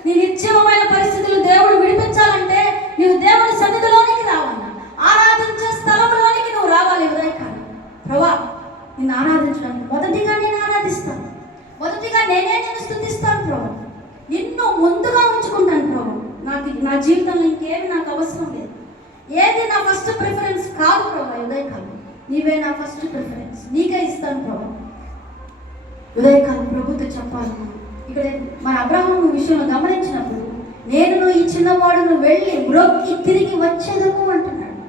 నీ నిత్యమైన పరిస్థితులు దేవుడు విడిపించాలంటే నువ్వు దేవుని సన్నిధిలోనికి రావాలి. ఆరాధించే స్థలంలోనికి నువ్వు రావాలి. ఉదయకాలం ప్రభువా నిన్ను ఆరాధించడానికి మొదటిగా నేను ఆరాధిస్తాను, మొదటిగా నేనే నిన్ను స్తుతిస్తాను ప్రభు, నిన్ను ముందుగా ఉంచుకుంటాను ప్రభు. నా జీవితంలో ఇంకేమి నాకు అవసరం లేదు, ఏది నా ఫస్ట్ ప్రిఫరెన్స్ కాదు ప్రభు. ఉదయకాలం నీవే నా ఫస్ట్ ప్రిఫరెన్స్, నీకే ఇస్తాను ప్రభు. ఉదయకాలం ప్రభుతో చెప్పాలి. ఇక్కడ మన అబ్రహాము విషయంలో గమనించినప్పుడు నేను ఈ చిన్నవాడును వెళ్ళి మ్రొక్కి తిరిగి వచ్చేదము అంటున్నాడు.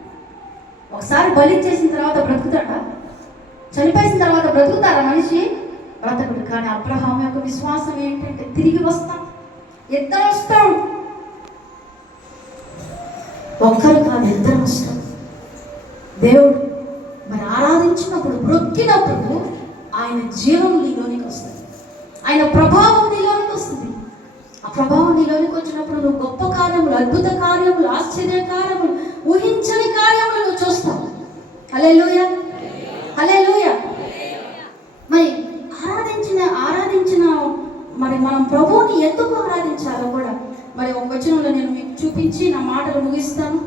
ఒకసారి బలి చేసిన తర్వాత బ్రతుకుతాడా? చనిపోయిన తర్వాత బ్రతుకుతారా మనిషి? బ్రతకుడు. కానీ అబ్రహాము యొక్క విశ్వాసం ఏంటంటే, తిరిగి వస్తాం, ఇద్దరు వస్తాం, ఒక్కరు కాదు ఇద్దరు వస్తాం. దేవుడు మరి ఆరాధించినప్పుడు బ్రొక్కినప్పుడు ఆయన జీవం నీలోనికి వస్తుంది, ఆయన ప్రభావం నీలోనికి వస్తుంది. ఆ ప్రభావం నీలోనికి వచ్చినప్పుడు నువ్వు గొప్ప కార్యములు, అద్భుత కార్యములు, ఆశ్చర్య కార్యములు, ఊహించని కార్యములు నువ్వు చూస్తావు. హల్లెలూయా, హల్లెలూయా. మరి ఆరాధించిన మరి మనం ప్రభువుని ఎందుకు ఆరాధించాలో కూడా మరి ఒక వచనంలో నేను మీకు చూపించి నా మాటలు ముగిస్తాను.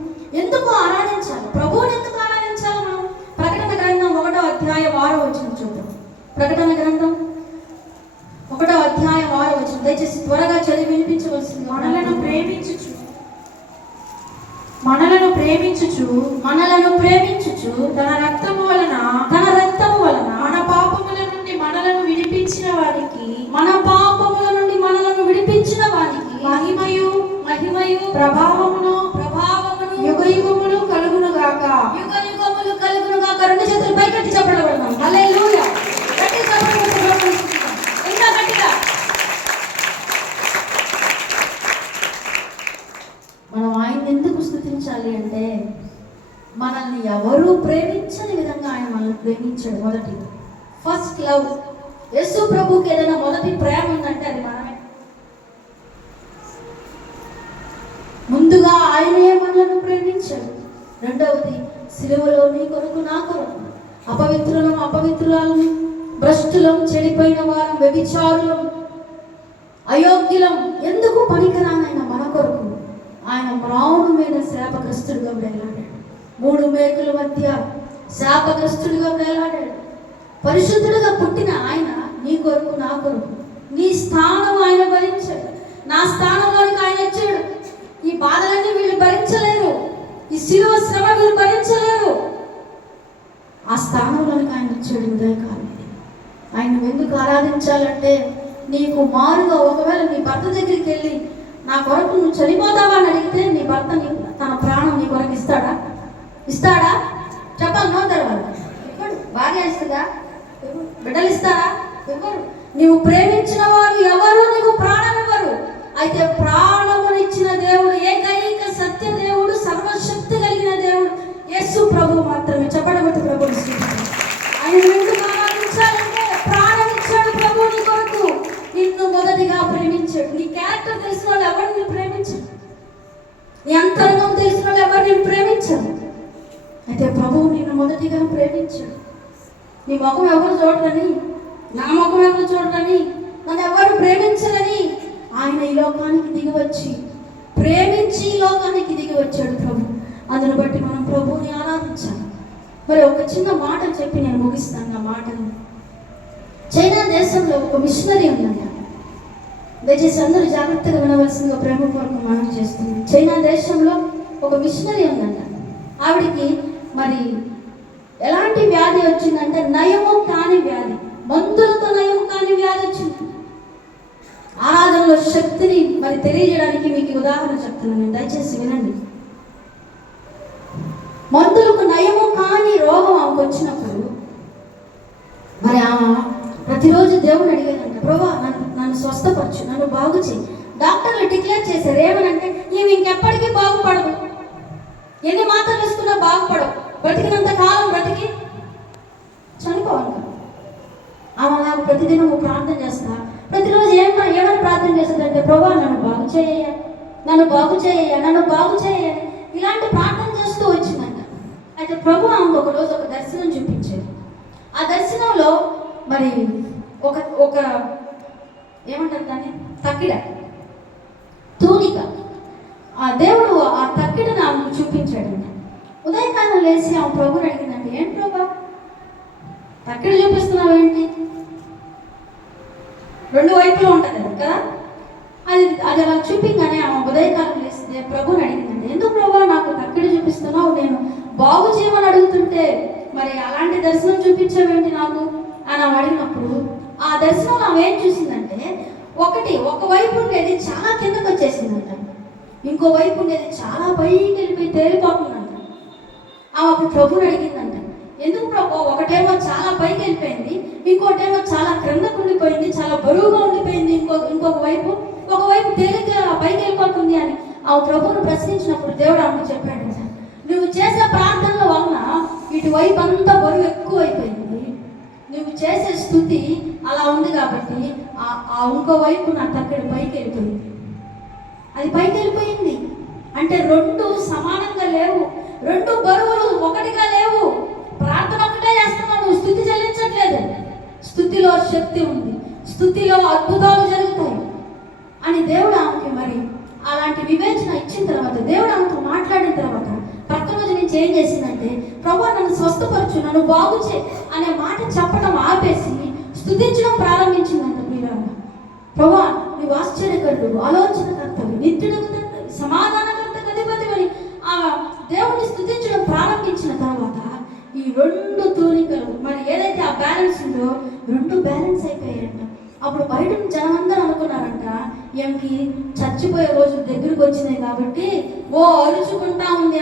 ఎందుకు ఆరాధించాలి, ప్రభువుని ఎందుకు ఆరాధించాలి? మనం ప్రకటన గ్రంథం 1వ అధ్యాయం 6వ వచనం చూద్దాం. ప్రకటన గ్రంథం 1వ అధ్యాయం 6వ వచనం దయచేసి త్వరగా చదివి వినిపించవలసింది. మనలను ప్రేమించుచు తన రక్తము వలన మన పాపముల నుండి మనలను విడిపించిన వారికి మహిమయు ప్రభావమును యుగయుగములు కలుగును గాక. రెండు చేతులు పైకెత్తి చెప్పబడతాం. హల్లెలూయా. ఇంకా గట్టిగా మనం ఆయన ఎందుకు స్తుతించాలి అంటే, మనల్ని ఎవరూ ప్రేమించని విధంగా ఆయన మనల్ని ప్రేమించాడు. మొదటి ఫస్ట్ లవ్. యేసు ప్రభుకి ఏదైనా మొదటి ప్రేమ ఉందంటే అది మనమే. ముందుగా ఆయనే మనల్ని ప్రేమించాడు. రెండవది, సిలువలో నీ కొరకు నా కొరకు అపవిత్రులను, భ్రష్టులం, చెడిపోయిన వారం, వ్యభిచారులం, అయోగ్యులం, ఎందుకు పనికిరానైనా మన కొరకు ఆయన మ్రావును మీద శాపగ్రస్తుడిగా వేలాడాడు. 3 మేకుల మధ్య శాపగ్రస్తుడిగా వేలాడాడు. పరిశుద్ధుడిగా పుట్టిన ఆయన నీ కొరకు నా కొరకు నీ స్థానం ఆయన భరించాడు. నా స్థానంలోనికి ఆయన వచ్చాడు. ఈ బాధలన్నీ వీళ్ళు భరించలేరు, ఈ శిలువ శ్రమ వీళ్ళు భరించలేరు. ఆ స్థానంలోనికి ఆయన వచ్చాడు. ఉదయకాలం ఆయన ఎందుకు ఆరాధించాలంటే, నీకు మారుగా ఒకవేళ నీ భర్త దగ్గరికి వెళ్ళి నా కొరకు నువ్వు చనిపోతావా అని అడిగితే నీ భర్త తన ప్రాణం నీ కొరకు ఇస్తాడా? చెప్పాలి. నో తర్వాత ఇవ్వడు. భార్య ఇస్తుందా? బిడ్డలు ఇస్తారా? ఇవ్వరు. నీవు ప్రేమించిన వారు ఎవరు నీకు ప్రాణం ఇవ్వరు. అయితే ప్రాణమునిచ్చిన దేవుడు, ఏకైక సత్య దేవుడు, సర్వశక్తి కలిగిన దేవుడు యేసు ప్రభు మాత్రమే. చెప్పడగొట్టు ప్రభు. ఆయన ఎందుకు ఆరాధించాలంటే, ప్రాణం ఇచ్చాడు ప్రభు నీ కొరకు. నిన్ను మొదటిగా ప్రేమించాడు. నీ క్యారెక్టర్ తెలిసిన వాళ్ళు ఎవరిని ప్రేమించరు, నీ అంతరంగం తెలిసిన వాళ్ళు ఎవరిని ప్రేమించరు. అయితే ప్రభువు నిన్ను మొదటిగా ప్రేమించాడు. నీ ముఖం ఎవరు చూడరని, నా ముఖం ఎవరు చూడరని, నన్ను ఎవరు ప్రేమించరని ఆయన ఈ లోకానికి దిగి వచ్చి ప్రేమించి ఈ లోకానికి దిగి వచ్చాడు ప్రభు. అందును బట్టి మనం ప్రభువుని ఆరాధించాలి. మరి ఒక చిన్న మాట చెప్పి నేను ముగిస్తాను నా మాటను. చైనా దేశంలో ఒక మిషనరీ ఉందంట. దయచేసి అందరూ జాగ్రత్తగా వినవలసిందిగా ప్రేమపూర్వకం మనం చేస్తుంది. చైనా దేశంలో ఒక మిషనరీ ఉందంట. ఆవిడికి మరి ఎలాంటి వ్యాధి వచ్చిందంటే నయము కాని వ్యాధి, మందులతో నయం కాని వ్యాధి వచ్చింది. ఆరాధనలో శక్తిని మరి తెలియజేయడానికి మీకు ఉదాహరణ చెప్తున్నాను, దయచేసి వినండి. మందులకు నయము కాని రోగం ఆమెకు వచ్చినప్పుడు మరి ఆమె ప్రతిరోజు దేవుని అడిగేదంట, ప్రభా నన్ను స్వస్థపరచు, నన్ను బాగు చేయి. డాక్టర్లు డిక్లేర్ చేశారు ఏమనంటే, ఈమె ఇంకెప్పటికీ బాగుపడదు, ఎన్ని మాత్రలు వేసుకున్నా బాగుపడవు, బ్రతికినంత కాలం బ్రతికి చనిపోవాలి. ఆమె నాకు ప్రతిదినం ప్రార్థన చేస్తా, ప్రతిరోజు ఏమని ప్రార్థన చేస్తుందంటే, ప్రభా నన్ను బాగు చేయ, నన్ను బాగు చేయ, నన్ను బాగు చేయ, ఇలాంటి ప్రార్థన చేస్తూ వచ్చిందంట. అయితే ప్రభు ఆమెకు ఒక రోజు ఒక దర్శనం చూపించాడు. ఆ దర్శనంలో మరి ఒక ఏమంటారు దాన్ని, తక్కిడ, తూనిక, ఆ దేవుడు ఆ తక్కిడను ఆమెకు చూపించాడంట. ఉదయకాలం లేచి ఆమె ప్రభుని అడిగిందంటే, ఏంటి ప్రభా తక్కిడ చూపిస్తున్నావు ఏంటి, రెండు వైపులో ఉంటుంది కదా, అది అలా చూపించగానే ఆమె ఉదయకాలం లేస్తే ప్రభుని అడిగిందంటే, ఎందుకు ప్రభా నాకు తక్కిడ చూపిస్తున్నావు, నేను బాగు చేయమని అడుగుతుంటే మరి అలాంటి దర్శనం చూపించావేంటి నాకు అని ఆమె అడిగినప్పుడు, ఆ దర్శనంలో ఆమె ఏం చూసిందంటే, ఒక వైపు ఉండేది చాలా కిందకు వచ్చేసిందంట, ఇంకో వైపు ఉండేది చాలా పైకి వెళ్ళిపోయి తేలిపోతుందంట. ఆమె అప్పుడు ప్రభుని అడిగిందంట, ఎందుకు ప్రభు ఒకటేమో చాలా పైకి వెళ్ళిపోయింది, ఇంకోటేమో చాలా క్రిందకు ఉండిపోయింది, చాలా బరువుగా ఉండిపోయింది, ఒకవైపు తేలిక పైకి వెళ్ళిపోతుంది అని ఆ ప్రభువును ప్రశ్నించినప్పుడు దేవుడు ఆమెకు చెప్పాడు, నువ్వు చేసే ప్రార్థనల వలన ఇటువైపు అంతా బరువు ఎక్కువ అయిపోయింది, నువ్వు చేసే స్థుతి అలా ఉంది కాబట్టి ఆ ఇంకో వైపు నా తక్కడ పైకి వెళ్ళిపోయింది, అది పైకి వెళ్ళిపోయింది. అంటే రెండు సమానంగా లేవు, రెండు బరువులు ఒకటిగా లేవు. ప్రార్థన ఒకటే చేస్తున్నావు, నువ్వు స్థుతి చెల్లించట్లేదు. స్థుతిలో శక్తి ఉంది, స్థుతిలో అద్భుతాలు జరుగుతాయి అని దేవుడు ఆమెకి మరి అలాంటి వివేచన ఇచ్చిన తర్వాత, దేవుడు ఆమెతో మాట్లాడిన తర్వాత పక్క రోజు నుంచి ఏం చేసిందంటే, ప్రభా నన్ను స్వస్థపరచు, నన్ను బాగు చే అనే మాట చెప్పడం ఆపేసి స్తుతించడం ప్రారంభించిందంట. మీరు ప్రభా నువ్వు ఆశ్చర్యకరుడు, ఆలోచనకర్తవి, నిత్యుడకు తండ్రి, సమాధానకర్తకు అధిపతి అని ఆ దేవుడిని స్తుతించడం ప్రారంభించిన తర్వాత ఈ రెండు తూనికలు మరి ఏదైతే ఆ బ్యాలెన్స్ ఉందో రెండు బ్యాలెన్స్ అయిపోయాయంట. అప్పుడు బయట జనమందరూ అనుకున్నారంట, ఏమికి చచ్చిపోయే రోజులు దగ్గరకు వచ్చినాయి కాబట్టి అరుచుకుంటా ఉంది,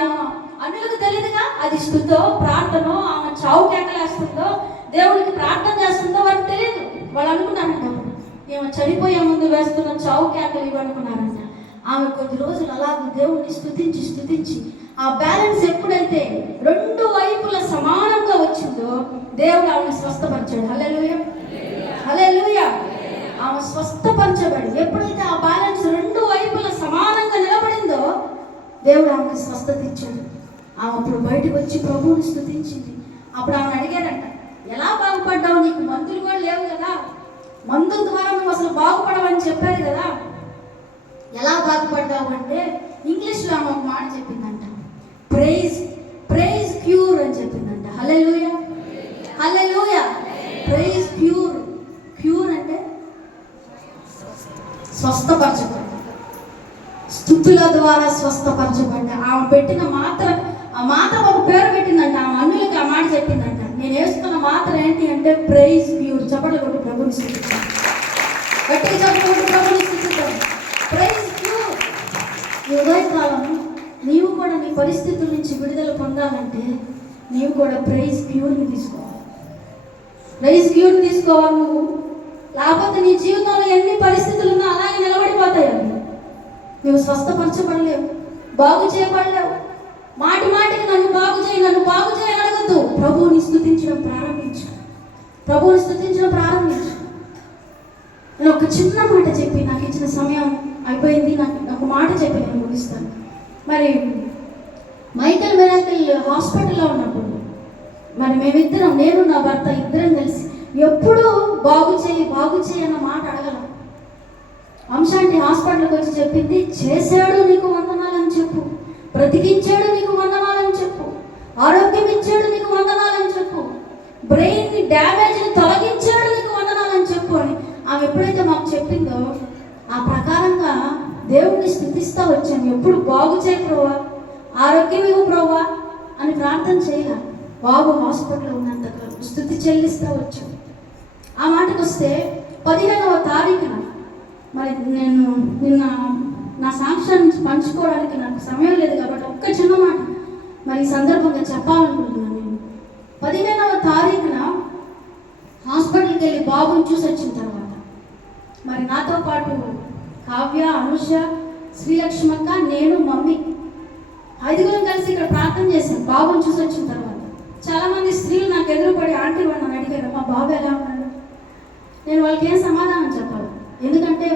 అన్యులకు తెలియదుగా అది స్థుతో ప్రార్థనో, ఆమె చావు కేకలేస్తుందో దేవుడికి ప్రార్థన చేస్తుందో వారికి తెలియదు. వాళ్ళు అనుకున్నారంట, ఏమో చనిపోయే ముందు వేస్తున్న చావు కేకలు ఇవ్వనుకున్నారంట. ఆమె కొద్ది రోజులు అలాగ దేవుడిని స్తుతించి ఆ బ్యాలెన్స్ ఎప్పుడైతే రెండు వైపుల సమానంగా వచ్చిందో దేవుడు ఆమెను స్వస్థపరిచాడు. హల్లెలూయా, హల్లెలూయా. ఆమె స్వస్థపరచబడి ఎప్పుడైతే ఆ బ్యాలెన్స్ రెండు వైపుల సమానంగా నిలబడిందో దేవుడు ఆమెకు స్వస్థత ఇచ్చాడు. ఆమె అప్పుడు బయటకు వచ్చి ప్రభువుని స్తుతించింది. అప్పుడు ఆమెను అడిగారంట, ఎలా బాగుపడ్డావు, నీకు మందులు కూడా లేవు కదా, మందుల ద్వారా నువ్వు అసలు బాగుపడవని చెప్పారు కదా, ఎలా బాగుపడ్డావు అంటే ఇంగ్లీష్లో ఆమె ఒక మాట చెప్పిందంట, ప్రైజ్ క్యూర్ అని చెప్పిందంట. హల్లెలూయా, హల్లెలూయా. ప్రైజ్ క్యూర్ అంటే స్వస్థపరచబడ్డ, స్తుతుల ద్వారా స్వస్థపరచబడ్డ. ఆమె పెట్టిన ఆ మాత్ర ఒక పేరు పెట్టిందంట. ఆమె అన్యులకి ఆ మాట చెప్పిందంట, నేను వేసుకున్న మాత్ర ఏంటి అంటే ప్రైజ్ క్యూర్. చెప్పండి కొట్టి ప్రభుని స్తుతిస్తాం, గట్టిగా చెప్పండి కొట్టి ప్రభుని స్తుతిస్తాం. Praise cure. ఈ ఉదయకాలం నీవు కూడా నీ పరిస్థితుల నుంచి విడుదల పొందాలంటే నీవు కూడా ప్రైజ్ క్యూర్ని తీసుకోవాలి. ప్రైజ్ క్యూర్ని తీసుకోవాలి నువ్వు, లేకపోతే నీ జీవితంలో ఎన్ని పరిస్థితులు ఉన్నా అలాగే నిలబడిపోతాయి. నువ్వు స్వస్థపరచబడలేవు, బాగు చేయబడలేవు. మాటికి నన్ను బాగు చేయి అని అడగద్దు. ప్రభువుని స్తుతించడం ప్రారంభించు. నేను ఒక చిన్న మాట చెప్పి, నాకు ఇచ్చిన సమయం అయిపోయింది, నాకు మాట చెప్పి నేను ముగిస్తాను. మరి మైకల్ మిరాకిల్ హాస్పిటల్లో ఉన్నప్పుడు మరి మేమిద్దరం, నేను నా భర్త ఇద్దరం కలిసి ఎప్పుడూ బాగు చేయి అన్న మాట అడగలం. అంశాంటి హాస్పిటల్కి వచ్చి చెప్పింది, చేశాడు నీకు వందనాలని చెప్పు, బ్రతికించాడు నీకు వందనాలని చెప్పు, ఆరోగ్యం ఇచ్చాడు నీకు వందనాలని చెప్పు, బ్రెయిన్ డ్యామేజ్ని తొలగించాడు నీకు వందనాలని చెప్పు అని ఆమె ఎప్పుడైతే మాకు చెప్పిందో ఆ వచ్చాను. ఎప్పుడు బాగు చేయ ప్రభా, ఆరోగ్యం ఇవ్వు ప్రభా అని ప్రార్థన చేయాల. బాబు హాస్పిటల్లో ఉన్నంతకాలం స్తుతి చెల్లిస్తూ వచ్చాను. ఆ మాటకు వస్తే 15వ తారీఖున మరి నేను నిన్న నా సాక్ష్యాన్ని పంచుకోవడానికి నాకు సమయం లేదు కాబట్టి ఒక్క చిన్న మాట మరి ఈ సందర్భంగా చెప్పాలనుకుంటున్నాను. నేను 15వ తారీఖున హాస్పిటల్కి వెళ్ళి బాబుని చూసి వచ్చిన తర్వాత మరి నాతో పాటు కావ్య, అనుష, శ్రీలక్ష్మక్క, నేను, మమ్మీ 5గురం కలిసి ఇక్కడ ప్రార్థన చేశాను. బాబుని చూసి వచ్చిన తర్వాత చాలామంది స్త్రీలు నాకు ఎదురుపడి ఆంటీ వాళ్ళు అడిగారు, మా బాబు ఎలా ఉన్నాడు? నేను వాళ్ళకి ఏం సమాధానం చెప్పాలి, ఎందుకంటే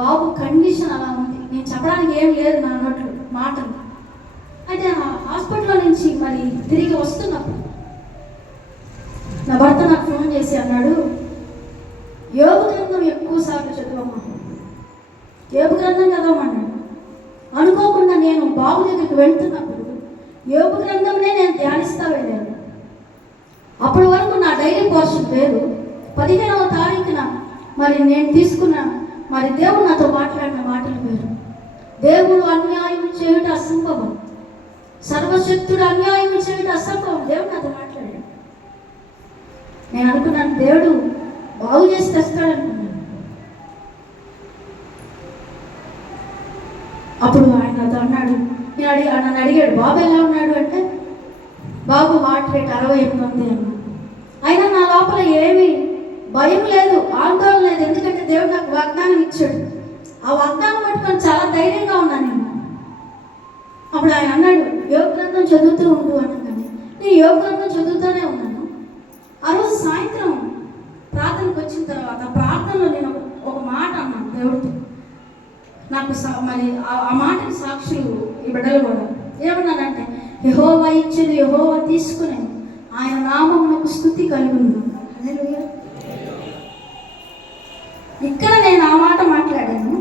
బాబు కండిషన్ అలా ఉంది. నేను చెప్పడానికి ఏం లేదు నా నోట్లు మాటలు. అయితే ఆ హాస్పిటల్లో నుంచి మరి తిరిగి వస్తున్నప్పుడు నా భర్త నాకు ఫోన్ చేసి అన్నాడు, యోగ గ్రంథం ఎక్కువసార్లు చదవమ్మా, యోగ గ్రంథం చదవమన్నాడు. అనుకోకుండా నేను బాబు దగ్గరికి వెళ్తున్నప్పుడు యోగ గ్రంథంనే నేను ధ్యానిస్తా వెళ్ళాను. అప్పటి వరకు నా డైలీ పోర్షన్ వేరు. 15వ తారీఖున మరి నేను తీసుకున్న మరి దేవుడు నాతో మాట్లాడిన మాటలు వేరు. దేవుడు అన్యాయం చేయుట అసంభవం, సర్వశక్తుడు అన్యాయం చేయుట అసంభవం. దేవుడు నాతో మాట్లాడాడు. నేను అనుకున్నాను దేవుడు బాగు చేసి తెస్తాడనుకున్నాను. అప్పుడు ఆయన నాతో అన్నాడు, నన్ను అడిగాడు బాబు ఎలా ఉన్నాడు అంటే, బాబు హార్ట్ రేట్ 68 ఉంది అన్నాడు. అయినా నా లోపల ఏమీ భయం లేదు, ఆందోళన లేదు, ఎందుకంటే దేవుడు నాకు వాగ్దానం ఇచ్చాడు. ఆ వాగ్దానం పట్టుకొని చాలా ధైర్యంగా ఉన్నాను నేను. అప్పుడు ఆయన అన్నాడు, యోగ గ్రంథం చదువుతూ ఉండు అనగానే నేను యోగ గ్రంథం చదువుతూనే ఉన్నాను. ఆ రోజు సాయంత్రం ప్రార్థనకు వచ్చిన తర్వాత ప్రార్థనలో నేను ఒక మాట అన్నాను దేవుడితో. నాకు మరి ఆ మాటకి సాక్షులు ఈ బిడ్డలు కూడా ఏమన్నానంటే, యెహోవా ఇచ్చేది యెహోవా తీసుకునే, ఆయన నామమునకు స్తుతి కలుగును. హల్లెలూయా. ఇక్కడ నేను ఆ మాట మాట్లాడాను.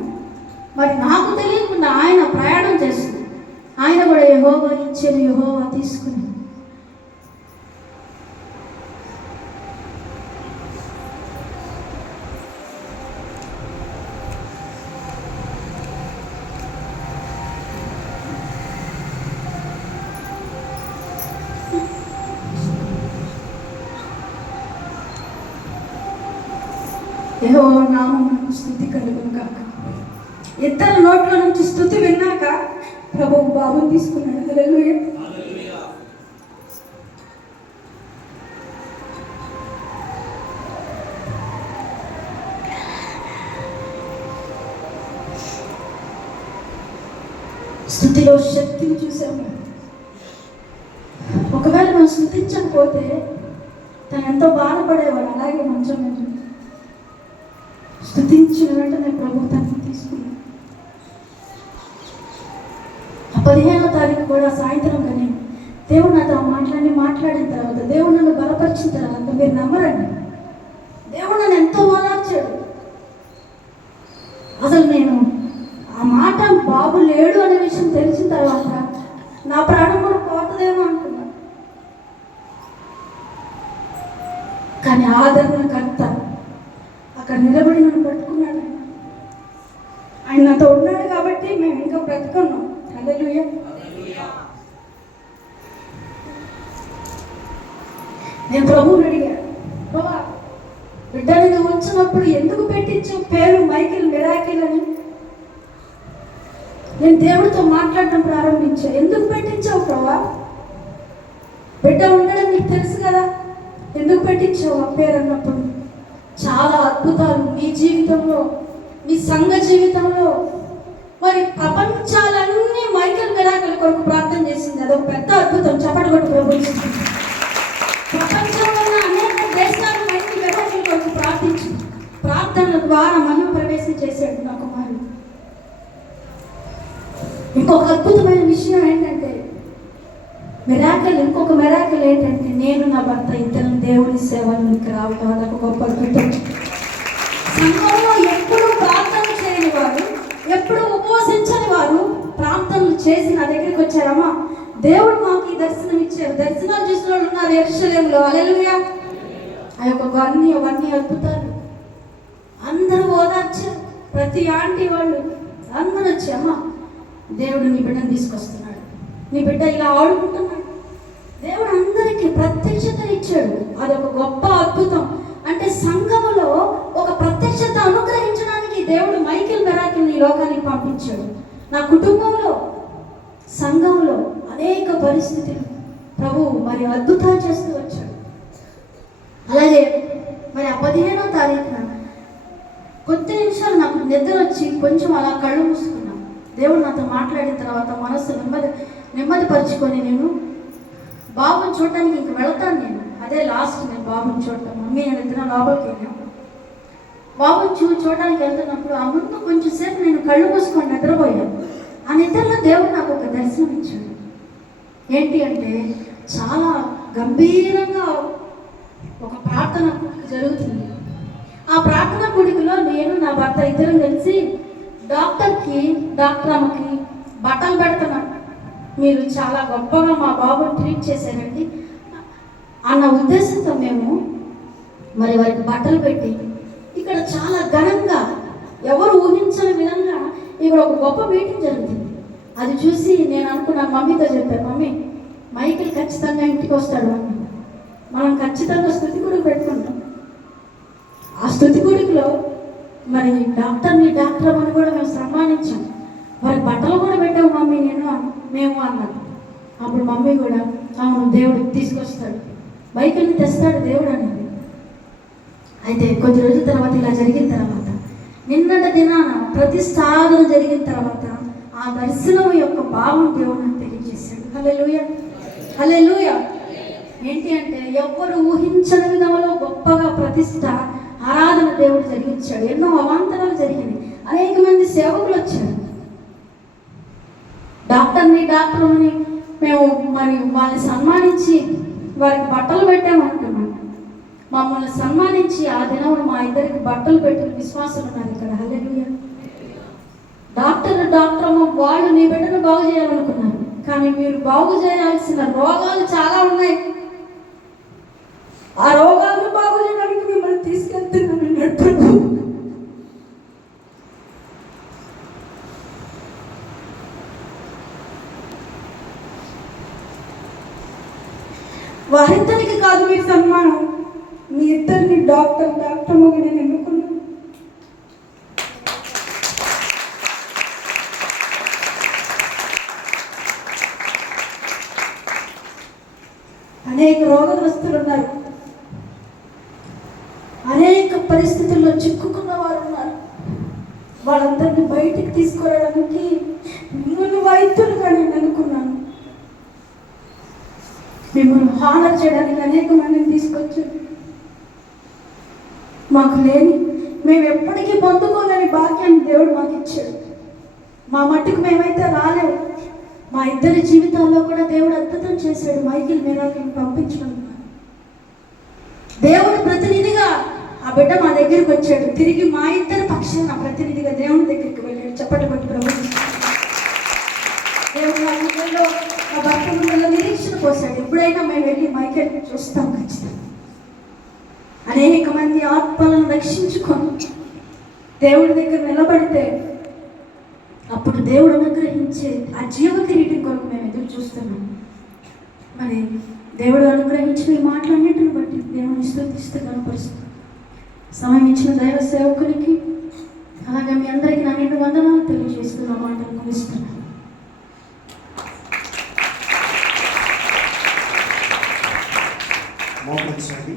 మరి నాకు తెలియకుండా ఆయన ప్రయాణం చేస్తుంది. ఆయన కూడా యెహోవా ఇచ్చేది యెహోవా తీసుకునే. యెహోవా నామమునకు స్తుతి కలుగును గాక. ఇద్దరు నోట్ల నుంచి స్తుతి విన్నాక ప్రభువు బాబుని తీసుకున్నాడు. హల్లెలూయా. స్తుతిలో శక్తిని చూసాము. ఒకవేళ మనం స్తుతించకపోతే తను ఎంతో బాధపడేవాడు. అలాగే మంచం మీద స్తుతించిన వెంటనే ప్రభు తనని తీసుకున్నాడు. 15వ తారీఖు కూడా సాయంత్రం కానీ దేవుడు నాతో మాట్లాడిన తర్వాత దేవుడు నన్ను బలపరిచిన తర్వాత మీరు నమ్మరండి, దేవుడు నన్ను ఎంతో ఓదార్చాడు. అసలు నేను ఆ మాట బాబు లేడు అనే విషయం తెలిసిన తర్వాత నా ప్రాణం కూడా పోతుందేమో అనుకున్నాను. కానీ ఆదరణకర్త అక్కడ నిలబడి నన్ను పట్టుకున్నాడు. ఆయన నాతో ఉన్నాడు కాబట్టి మేము ఇంకా బ్రతుకున్నాం. హల్లెలూయా. నేను ప్రభువుని అడిగాను, ప్రభా బిడ్డని నువ్వు వచ్చినప్పుడు ఎందుకు పెట్టించావు పేరు మైకిల్ మిరాకిల్ అని? నేను దేవుడితో మాట్లాడడం ప్రారంభించా. ఎందుకు పెట్టించావు ప్రభా? బిడ్డ ఉండడం నీకు తెలుసు కదా, ఎందుకు పెట్టించావు ఆ పేరు అన్నప్పుడు చాలా అద్భుతాలు మీ జీవితంలో, మీ సంఘ జీవితంలో, మరి ప్రపంచాలన్నీ మైకేల్ మిరాకిల్ కొరకు ప్రార్థన చేసింది. అదొక పెద్ద అద్భుతం. చప్పటి కొట్టు ప్రభు. ప్రపంచంలో ఉన్న అనేక దేశాలు మైకేల్ మిరాకిల్ కొరకు ప్రార్థించి ప్రార్థనల ద్వారా మహిమ ప్రవేశం చేశాడు నా కుమారుడు. ఇంకొక అద్భుతమైన విషయం ఏంటంటే ఇంకొక మిరాకిల్ ఏంటంటే నేను నా భర్త ఇద్దరం దేవుని సేవలకు రావడం. అదొక గొప్ప అద్భుతం. సంఘంలో ఎప్పుడు ప్రార్థన చేయని వారు, ఎప్పుడు ఉపవసించని వారు ప్రార్థనలు చేసి నా దగ్గరికి వచ్చారమ్మా, దేవుడు మాకు ఈ దర్శనం ఇచ్చారు. దర్శనాలు చూసిన వాళ్ళు ఉన్నారు యెరూషలేములో. హల్లెలూయా. ఆ యొక్క అవన్నీ అద్భుతాలు అందరూ ఓదార్చారు. ప్రతి ఆంటీ వాళ్ళు అందరూ వచ్చి, అమ్మ దేవుడు నీ బిడ్డను తీసుకొస్తున్నాడు. నీ బిడ్డ ఇలా ఆడుకుంటున్నాడు. దేవుడు అందరికీ ప్రత్యక్షత ఇచ్చాడు. అదొక గొప్ప అద్భుతం. అంటే సంఘములో ఒక ప్రత్యక్షత అనుగ్రహించడానికి దేవుడు మైకేల్ మెరాకిల్ ఈ లోకానికి పంపించాడు. నా కుటుంబంలో, సంఘంలో అనేక పరిస్థితులు ప్రభు మరి అద్భుతాలు చేస్తూ వచ్చాడు. అలాగే మరి ఆ 15వ తారీఖున కొద్ది నిమిషాలు నాకు నిద్ర వచ్చి కొంచెం అలా కళ్ళు మూసుకున్నాను. దేవుడు నాతో మాట్లాడిన తర్వాత మనసు నెమ్మదిపరుచుకొని నేను బాబుని చూడటానికి ఇంక వెళ్తాను. నేను అదే లాస్ట్ నేను బాబుని చూడటం. మమ్మీ నేను ఇద్దరు లోపలికి వెళ్ళాను. బాబుని చూడడానికి వెళ్తున్నప్పుడు ఆ ముందు కొంచెం సేపు నేను కళ్ళు మూసుకొని నిద్రపోయాను. ఆ నిద్రలో దేవుడు నాకు ఒక దర్శనం ఇచ్చాడు. ఏంటి అంటే చాలా గంభీరంగా ఒక ప్రార్థన జరుగుతుంది. ఆ ప్రార్థన కూడికలో నేను నా భర్త ఇద్దరం కలిసి డాక్టర్ అమ్మకి బట్టలు పెడుతున్నాను. మీరు చాలా గొప్పగా మా బాబుని ట్రీట్ చేశారండి అన్న ఉద్దేశంతో మేము మరి వారికి బట్టలు పెట్టి ఇక్కడ చాలా ఘనంగా ఎవరు ఊహించని విధంగా ఇక్కడ ఒక గొప్ప మీటింగ్ జరుగుతుంది. అది చూసి నేను అనుకున్నాను, మమ్మీతో చెప్పాను, మమ్మీ మైకేల్ ఖచ్చితంగా ఇంటికి వస్తాడు మమ్మీ, మనం ఖచ్చితంగా స్తుతి కొడుకు పెట్టుకుంటాం. ఆ స్తుతి కొడుకులో మరి డాక్టర్ అని కూడా మేము సన్మానించాం. వారి బట్టలు కూడా పెట్టాము మమ్మీ మేము అన్నాం. అప్పుడు మమ్మీ కూడా అవును దేవుడు తీసుకొస్తాడు, మైకేల్ని తెస్తాడు దేవుడు అనేది. అయితే కొద్ది రోజుల తర్వాత ఇలా జరిగిన తర్వాత నిన్నటి దినాన ప్రతిష్ఠాపన జరిగిన తర్వాత ఆ దర్శనం యొక్క భావం దేవుడు నాకు తెలియజేశాడు. హల్లెలూయా, హల్లెలూయా. ఏంటి అంటే ఎవ్వరు ఊహించని విధంలో గొప్పగా ప్రతిష్ట ఆరాధన దేవుడు జరిగించాడు. ఎన్నో అవాంతరాలు జరిగినాయి. అనేక మంది సేవకులు వచ్చారు. డాక్టర్ అని మేము మరి వాళ్ళని సన్మానించి వారికి బట్టలు పెట్టామంటున్నాం. మమ్మల్ని సన్మానించి ఆ దినం మా ఇద్దరికి బట్టలు పెట్టిన విశ్వాసం ఉన్నారు ఇక్కడ. హల్లెలూయా. డాక్టర్ వాళ్ళు నీ బిడ్డను బాగు చేయాలనుకున్నారు, కానీ మీరు బాగు చేయాల్సిన రోగాలు చాలా ఉన్నాయి. ఆ రోగాలను బాగు చేయడానికి మిమ్మల్ని తీసుకెళ్తున్నాను. వారిద్దరికి కాదు మీరు సన్మానం, మీ ఇద్దరిని డాక్టర్ నేను ఎన్నుకున్నాను. అనేక రోగగ్రస్తులు ఉన్నారు, అనేక పరిస్థితుల్లో చిక్కుకున్న వారు ఉన్నారు. వాళ్ళందరినీ బయటికి తీసుకురావడానికి మిమ్మల్ని వైద్యులుగా నేను అనుకున్నాను. మిమ్మల్ని హానర్ చేయడానికి అనేక మందిని తీసుకొచ్చి మాకు లేని మేము ఎప్పటికీ పొందుకోలేని భాగ్యాన్ని దేవుడు మాకు ఇచ్చాడు. మా మట్టుకు మేమైతే రాలేము. మా ఇద్దరి జీవితాల్లో కూడా దేవుడు అద్భుతం చేశాడు. మైకేల్ మెరాకిల్ని పంపించడం, దేవుడు ప్రతినిధిగా ఆ బిడ్డ మా దగ్గరికి వచ్చాడు. తిరిగి మా ఇద్దరి పక్షాన ప్రతినిధిగా దేవుని దగ్గరికి వెళ్ళాడు. చప్పటి పట్టి ప్రభు దేవుడు నా గుండెల్లో నా భర్త గుండెల్లో నిరీక్షణ పోసాడు. ఎప్పుడైనా మేము వెళ్ళి మైకేల్ చూస్తాం ఖచ్చితంగా. అనేక మంది ఆత్మలను రక్షించుకొని దేవుడి దగ్గర నిలబడితే అప్పుడు దేవుడు అనుగ్రహించే ఆ జీవ కిరీటం కొరకు మేము ఎదురు చూస్తున్నాం. మరి దేవుడు అనుగ్రహించిన ఈ మాటలన్నింటిని బట్టి దేవుని స్తుతిస్తూ కనపరుస్తాం. సమయం ఇచ్చిన దైవ సేవకునికి అలాగే మీ అందరికీ నా నిండు వందనాలు తెలియజేస్తున్న మాటలు ముగిస్తున్నాను. మోకరించండి.